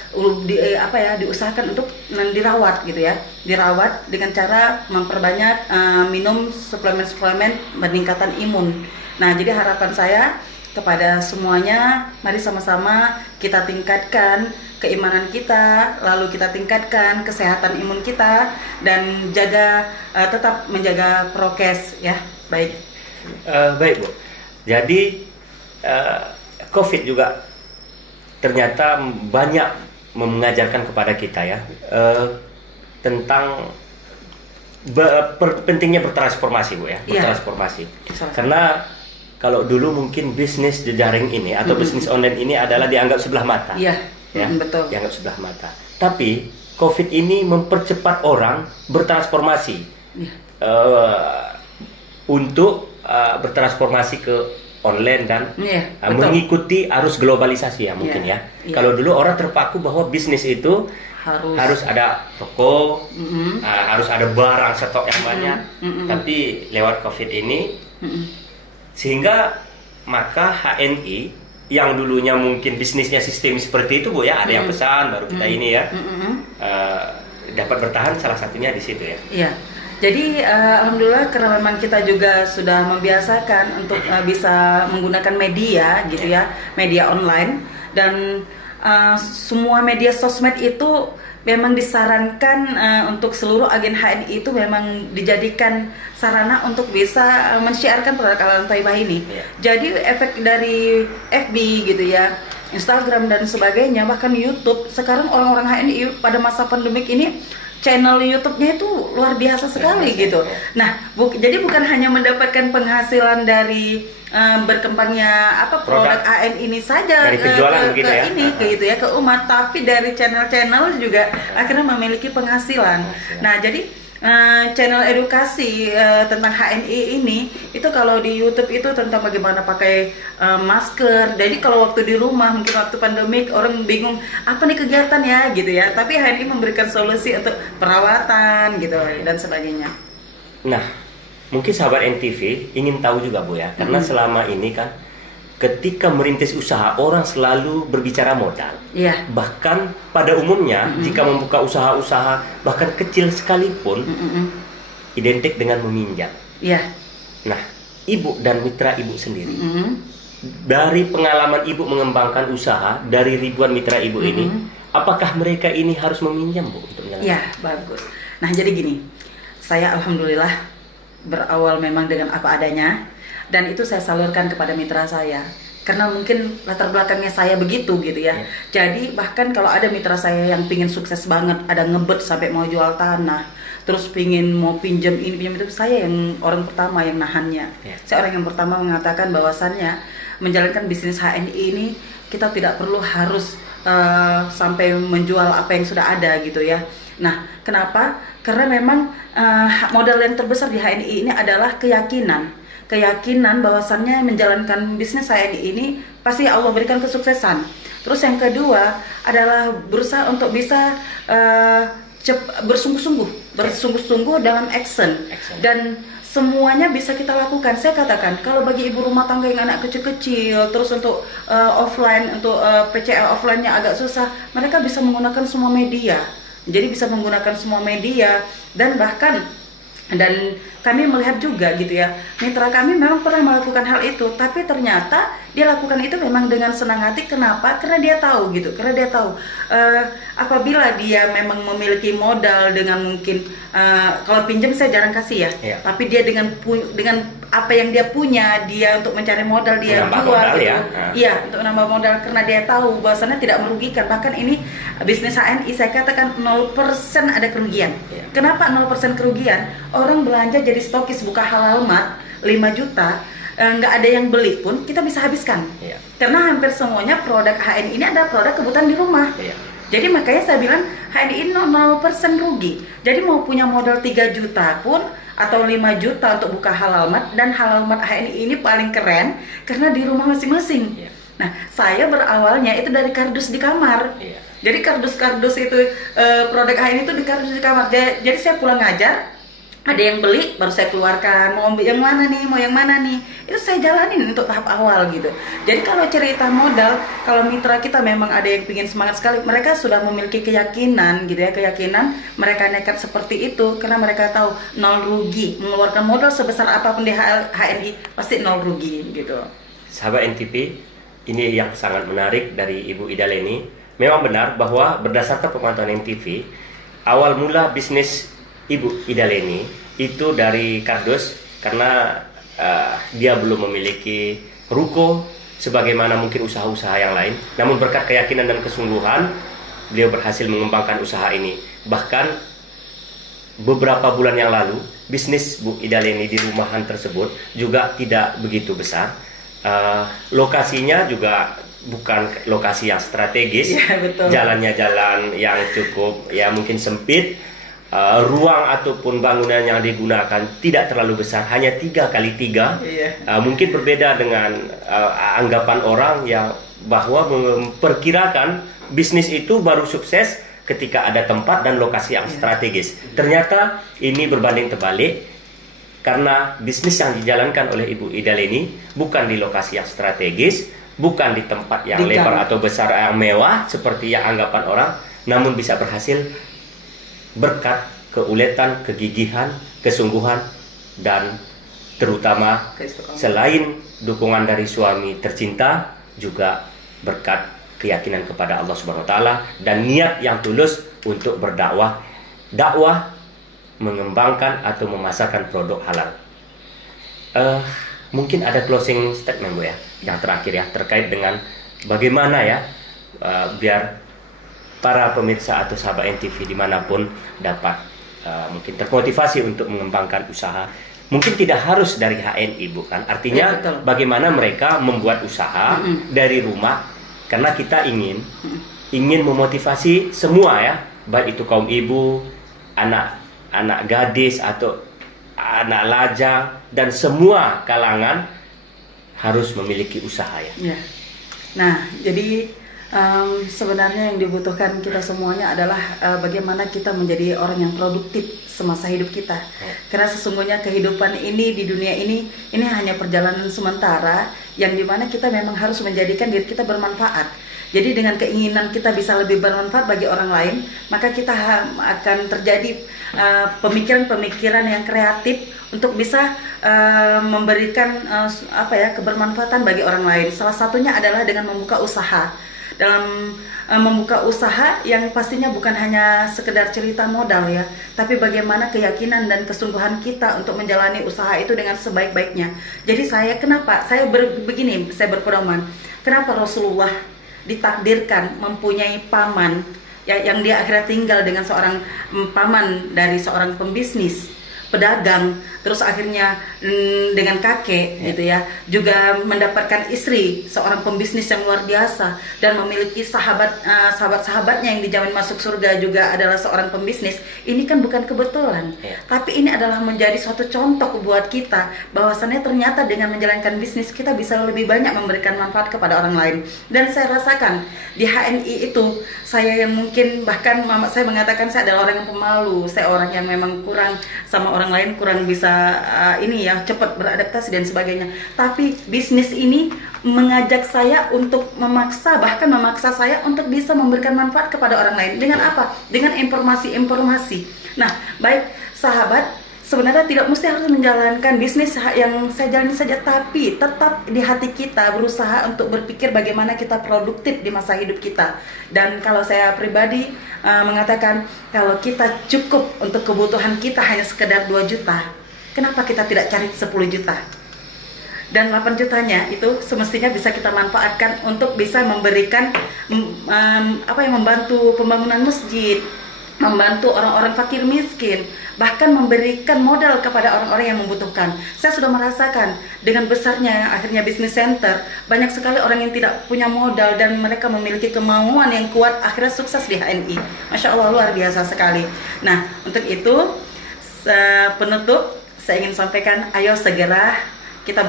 diusahakan untuk dirawat gitu ya. Dirawat dengan cara memperbanyak minum suplemen-suplemen peningkatan imun. Nah, jadi harapan saya kepada semuanya, mari sama-sama kita tingkatkan keimanan kita, lalu kita tingkatkan kesehatan imun kita, dan tetap menjaga prokes ya. Baik. Baik Bu. Jadi COVID juga ternyata banyak mengajarkan kepada kita ya tentang pentingnya bertransformasi Bu ya, bertransformasi. Karena kalau dulu mungkin bisnis jejaring ini atau bisnis online ini adalah dianggap sebelah mata. Iya, ya, betul. Dianggap sebelah mata. Tapi COVID ini mempercepat orang bertransformasi untuk bertransformasi ke online dan mengikuti arus globalisasi ya mungkin ya. Kalau dulu orang terpaku bahwa bisnis itu harus ada toko, harus ada barang stok yang banyak. Tapi lewat COVID ini sehingga maka HNI yang dulunya mungkin bisnisnya sistem seperti itu Bu ya, ada yang pesan baru kita ini ya dapat bertahan, salah satunya di situ ya. Iya. Jadi alhamdulillah karena memang kita juga sudah membiasakan untuk bisa menggunakan media gitu ya, media online, dan semua media sosmed itu memang disarankan untuk seluruh agen HNI itu memang dijadikan sarana untuk bisa men-syiarkan produk Al Thaibah ini. Jadi efek dari FB gitu ya, Instagram dan sebagainya, bahkan YouTube, sekarang orang-orang HNI pada masa pandemik ini channel YouTube-nya itu luar biasa sekali gitu. Nah, jadi bukan hanya mendapatkan penghasilan dari berkembangnya produk AN ini saja ke umat, tapi dari channel-channel juga akhirnya memiliki penghasilan. Nah, jadi channel edukasi tentang HNI ini itu kalau di YouTube itu tentang bagaimana pakai masker. Jadi kalau waktu di rumah mungkin waktu pandemik orang bingung apa nih kegiatan ya gitu ya, tapi HNI memberikan solusi untuk perawatan gitu dan sebagainya. Nah, mungkin sahabat NTV ingin tahu juga Bu ya, karena selama ini kan ketika merintis usaha orang selalu berbicara modal. Bahkan pada umumnya jika membuka usaha-usaha bahkan kecil sekalipun identik dengan meminjam. Nah, Ibu dan mitra Ibu sendiri dari pengalaman Ibu mengembangkan usaha dari ribuan mitra Ibu ini, apakah mereka ini harus meminjam Bu untuk menjalankan? Ya, bagus. Nah, jadi gini, saya alhamdulillah berawal memang dengan apa adanya, dan itu saya salurkan kepada mitra saya karena mungkin latar belakangnya saya begitu gitu ya. Jadi bahkan kalau ada mitra saya yang pingin sukses banget, ada ngebet sampai mau jual tanah, terus pingin mau pinjam ini pinjam itu, saya yang orang pertama yang nahannya. Saya orang yang pertama mengatakan bahwasannya menjalankan bisnis HNI ini kita tidak perlu harus sampai menjual apa yang sudah ada gitu ya. Nah, kenapa? Karena memang modal yang terbesar di HNI ini adalah keyakinan bahwasannya menjalankan bisnis HNI ini pasti Allah berikan kesuksesan. Terus yang kedua adalah berusaha untuk bisa bersungguh-sungguh dalam action. Dan semuanya bisa kita lakukan. Saya katakan kalau bagi ibu rumah tangga yang anak kecil-kecil, terus untuk offline, untuk PCL offline-nya agak susah, mereka bisa menggunakan semua media. Jadi bisa menggunakan semua media, dan bahkan kami melihat juga gitu ya, mitra kami memang pernah melakukan hal itu, tapi ternyata dia lakukan itu memang dengan senang hati. Kenapa? Karena dia tahu gitu, apabila dia memang memiliki modal dengan mungkin kalau pinjam saya jarang kasih ya, tapi dia dengan apa yang dia punya, dia untuk mencari modal, dia jual gitu. Untuk nambah modal, karena dia tahu bahwasannya tidak merugikan. Bahkan ini bisnis HNI saya katakan 0% ada kerugian. Kenapa 0% kerugian? Orang belanja jadi stokis buka Halalmat 5 juta, nggak ada yang beli pun kita bisa habiskan. Karena hampir semuanya produk HNI ini ada produk kebutuhan di rumah. Jadi makanya saya bilang HNI ini 0% rugi. Jadi mau punya modal 3 juta pun atau 5 juta untuk buka Halalmat, dan Halalmat HNI ini paling keren karena di rumah masing-masing. Nah, saya berawalnya itu dari kardus di kamar. Jadi kardus-kardus itu produk HNI itu di kardus di kamar. Jadi saya pulang ngajar, ada yang beli baru saya keluarkan, mau yang mana nih, itu saya jalanin untuk tahap awal gitu. Jadi kalau cerita modal, kalau mitra kita memang ada yang pingin semangat sekali, mereka sudah memiliki keyakinan gitu ya, mereka nekat seperti itu karena mereka tahu nol rugi, mengeluarkan modal sebesar apapun di HNI pasti nol rugi gitu. sahabat NTV, ini yang sangat menarik dari Ibu Ida Leni. Memang benar bahwa berdasarkan pemantauan NTV, awal mula bisnis Ibu Ida Leni itu dari kardus karena dia belum memiliki ruko sebagaimana mungkin usaha-usaha yang lain. Namun berkat keyakinan dan kesungguhan, beliau berhasil mengembangkan usaha ini. Bahkan beberapa bulan yang lalu, bisnis Bu Ida Leni di rumahan tersebut juga tidak begitu besar. Lokasinya juga bukan lokasi yang strategis, ya, betul. Jalannya jalan yang cukup ya mungkin sempit. Ruang ataupun bangunan yang digunakan tidak terlalu besar, hanya 3x3. Mungkin berbeda dengan anggapan orang yang bahwa memperkirakan bisnis itu baru sukses ketika ada tempat dan lokasi yang strategis. Ternyata ini berbanding terbalik, karena bisnis yang dijalankan oleh Ibu Ida Leni bukan di lokasi yang strategis, bukan di tempat yang lebar atau besar yang mewah seperti yang anggapan orang, namun bisa berhasil berkat keuletan, kegigihan, kesungguhan, dan terutama selain dukungan dari suami tercinta, juga berkat keyakinan kepada Allah Subhanahu wa taala dan niat yang tulus untuk berdakwah, mengembangkan atau memasarkan produk halal. Mungkin ada closing statement Bu ya, yang terakhir ya, terkait dengan bagaimana ya biar para pemirsa atau sahabat NTV dimanapun dapat mungkin termotivasi untuk mengembangkan usaha. Mungkin tidak harus dari HNI Bu kan, artinya ya, bagaimana mereka membuat usaha dari rumah, karena kita ingin memotivasi semua ya, baik itu kaum ibu, anak gadis atau anak lajang, dan semua kalangan harus memiliki usaha ya. Nah, jadi sebenarnya yang dibutuhkan kita semuanya adalah bagaimana kita menjadi orang yang produktif semasa hidup kita. Karena sesungguhnya kehidupan ini di dunia ini hanya perjalanan sementara yang dimana kita memang harus menjadikan diri kita bermanfaat. Jadi dengan keinginan kita bisa lebih bermanfaat bagi orang lain, maka kita akan terjadi pemikiran-pemikiran yang kreatif untuk bisa memberikan kebermanfaatan bagi orang lain. Salah satunya adalah dengan membuka usaha. Dalam membuka usaha yang pastinya bukan hanya sekedar cerita modal ya, tapi bagaimana keyakinan dan kesungguhan kita untuk menjalani usaha itu dengan sebaik-baiknya. Jadi saya berpedoman, kenapa Rasulullah ditakdirkan mempunyai paman ya, yang dia akhirnya tinggal dengan seorang paman dari seorang pembisnis, pedagang, terus akhirnya dengan kakek gitu ya, juga mendapatkan istri seorang pembisnis yang luar biasa dan memiliki sahabatnya yang dijamin masuk surga juga adalah seorang pembisnis. Ini kan bukan kebetulan, tapi ini adalah menjadi suatu contoh buat kita bahwasannya ternyata dengan menjalankan bisnis kita bisa lebih banyak memberikan manfaat kepada orang lain. Dan saya rasakan di HNI itu, saya yang mungkin bahkan mama saya mengatakan saya adalah orang yang pemalu, saya orang yang memang kurang sama orang lain, kurang bisa cepat beradaptasi dan sebagainya. Tapi bisnis ini mengajak saya untuk memaksa saya untuk bisa memberikan manfaat kepada orang lain. Dengan apa? Dengan informasi-informasi. Nah, baik sahabat, sebenarnya tidak mesti harus menjalankan bisnis yang saya jalani saja, tapi tetap di hati kita berusaha untuk berpikir bagaimana kita produktif di masa hidup kita. Dan kalau saya pribadi mengatakan, kalau kita cukup untuk kebutuhan kita hanya sekedar 2 juta, kenapa kita tidak cari 10 juta? Dan 8 jutanya itu semestinya bisa kita manfaatkan untuk bisa memberikan membantu pembangunan masjid, membantu orang-orang fakir miskin, bahkan memberikan modal kepada orang-orang yang membutuhkan. Saya sudah merasakan dengan besarnya akhirnya bisnis center, banyak sekali orang yang tidak punya modal dan mereka memiliki kemauan yang kuat, akhirnya sukses di HNI. Masya Allah, luar biasa sekali. Nah, untuk itu penutup saya ingin sampaikan, ayo segera kita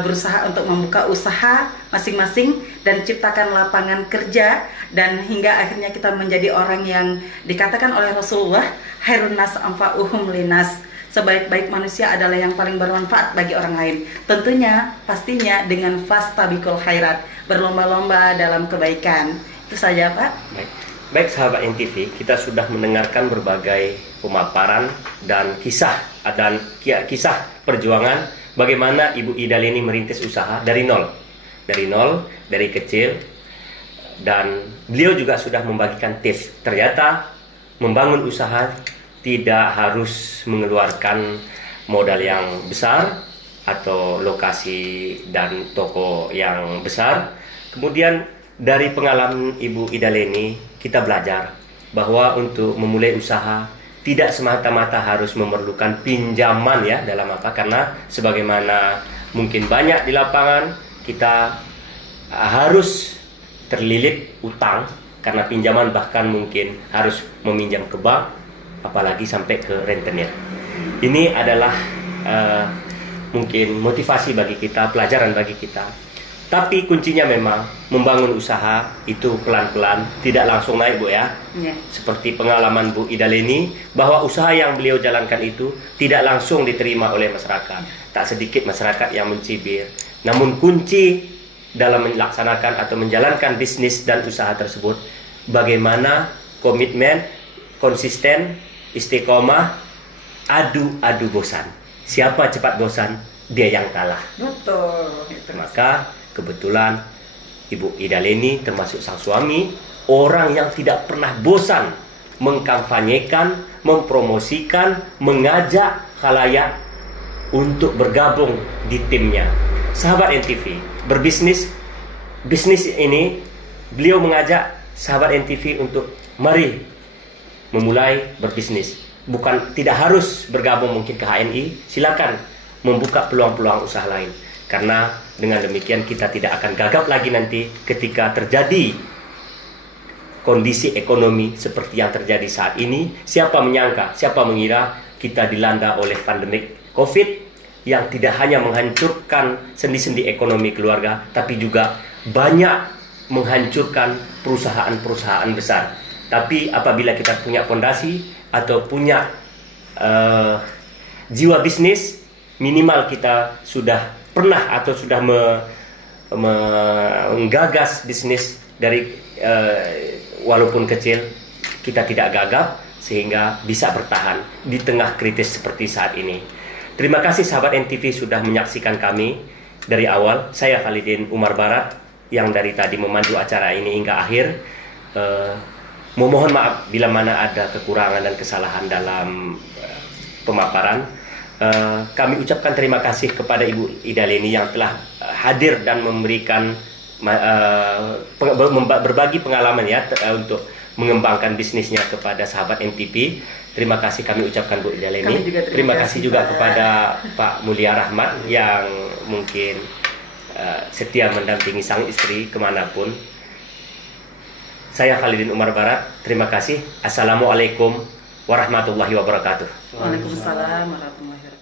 berusaha untuk membuka usaha masing-masing dan ciptakan lapangan kerja, dan hingga akhirnya kita menjadi orang yang dikatakan oleh Rasulullah, khairun nas anfa'uhum linas, sebaik-baik manusia adalah yang paling bermanfaat bagi orang lain. Tentunya pastinya dengan fastabiqul khairat, berlomba-lomba dalam kebaikan. Itu saja Pak. Baik sahabat NTV, kita sudah mendengarkan berbagai pemaparan dan kisah perjuangan bagaimana Ibu Ida Leni merintis usaha dari nol, dari kecil, dan beliau juga sudah membagikan tips. Ternyata membangun usaha tidak harus mengeluarkan modal yang besar atau lokasi dan toko yang besar. Kemudian dari pengalaman Ibu Ida Leni kita belajar bahwa untuk memulai usaha tidak semata-mata harus memerlukan pinjaman ya, dalam apa, karena sebagaimana mungkin banyak di lapangan kita harus terlilit utang karena pinjaman, bahkan mungkin harus meminjam ke bank, apalagi sampai ke rentenir. Ini adalah mungkin motivasi bagi kita, pelajaran bagi kita. Tapi kuncinya memang membangun usaha itu pelan-pelan, tidak langsung naik, Bu ya. Seperti pengalaman Bu Ida Leni, bahwa usaha yang beliau jalankan itu tidak langsung diterima oleh masyarakat. Tak sedikit masyarakat yang mencibir. Namun kunci dalam melaksanakan atau menjalankan bisnis dan usaha tersebut, bagaimana komitmen, konsisten, istiqomah, adu bosan. Siapa cepat bosan, dia yang kalah. Betul. Maka kebetulan Ibu Ida Leni termasuk sang suami, orang yang tidak pernah bosan mengkampanyekan, mempromosikan, mengajak khalayak untuk bergabung di timnya. Sahabat NTV, bisnis ini beliau mengajak sahabat NTV untuk mari memulai berbisnis. Bukan, tidak harus bergabung mungkin ke HNI, silakan membuka peluang-peluang usaha lain. Karena dengan demikian kita tidak akan gagap lagi nanti ketika terjadi kondisi ekonomi seperti yang terjadi saat ini. Siapa menyangka, siapa mengira kita dilanda oleh pandemik COVID yang tidak hanya menghancurkan sendi-sendi ekonomi keluarga, tapi juga banyak menghancurkan perusahaan-perusahaan besar. Tapi apabila kita punya fondasi atau punya jiwa bisnis, minimal kita sudah pernah atau sudah menggagas bisnis dari walaupun kecil, kita tidak gagap sehingga bisa bertahan di tengah kritis seperti saat ini. Terima kasih sahabat NTV sudah menyaksikan kami dari awal. Saya Khalidin Umar Barat yang dari tadi memandu acara ini hingga akhir. Memohon maaf bila mana ada kekurangan dan kesalahan dalam pemaparan. Kami ucapkan terima kasih kepada Ibu Ida Leni yang telah hadir dan memberikan berbagi pengalaman ya untuk mengembangkan bisnisnya kepada sahabat NTV. Terima kasih kami ucapkan Bu Ida Leni. Terima kasih juga kepada Pak Mulia Rahmat yang mungkin setia mendampingi sang istri kemanapun. Saya Khalidin Umar Barat. Terima kasih. Assalamualaikum warahmatullahi wabarakatuh. Waalaikumsalam warahmatullahi wabarakatuh.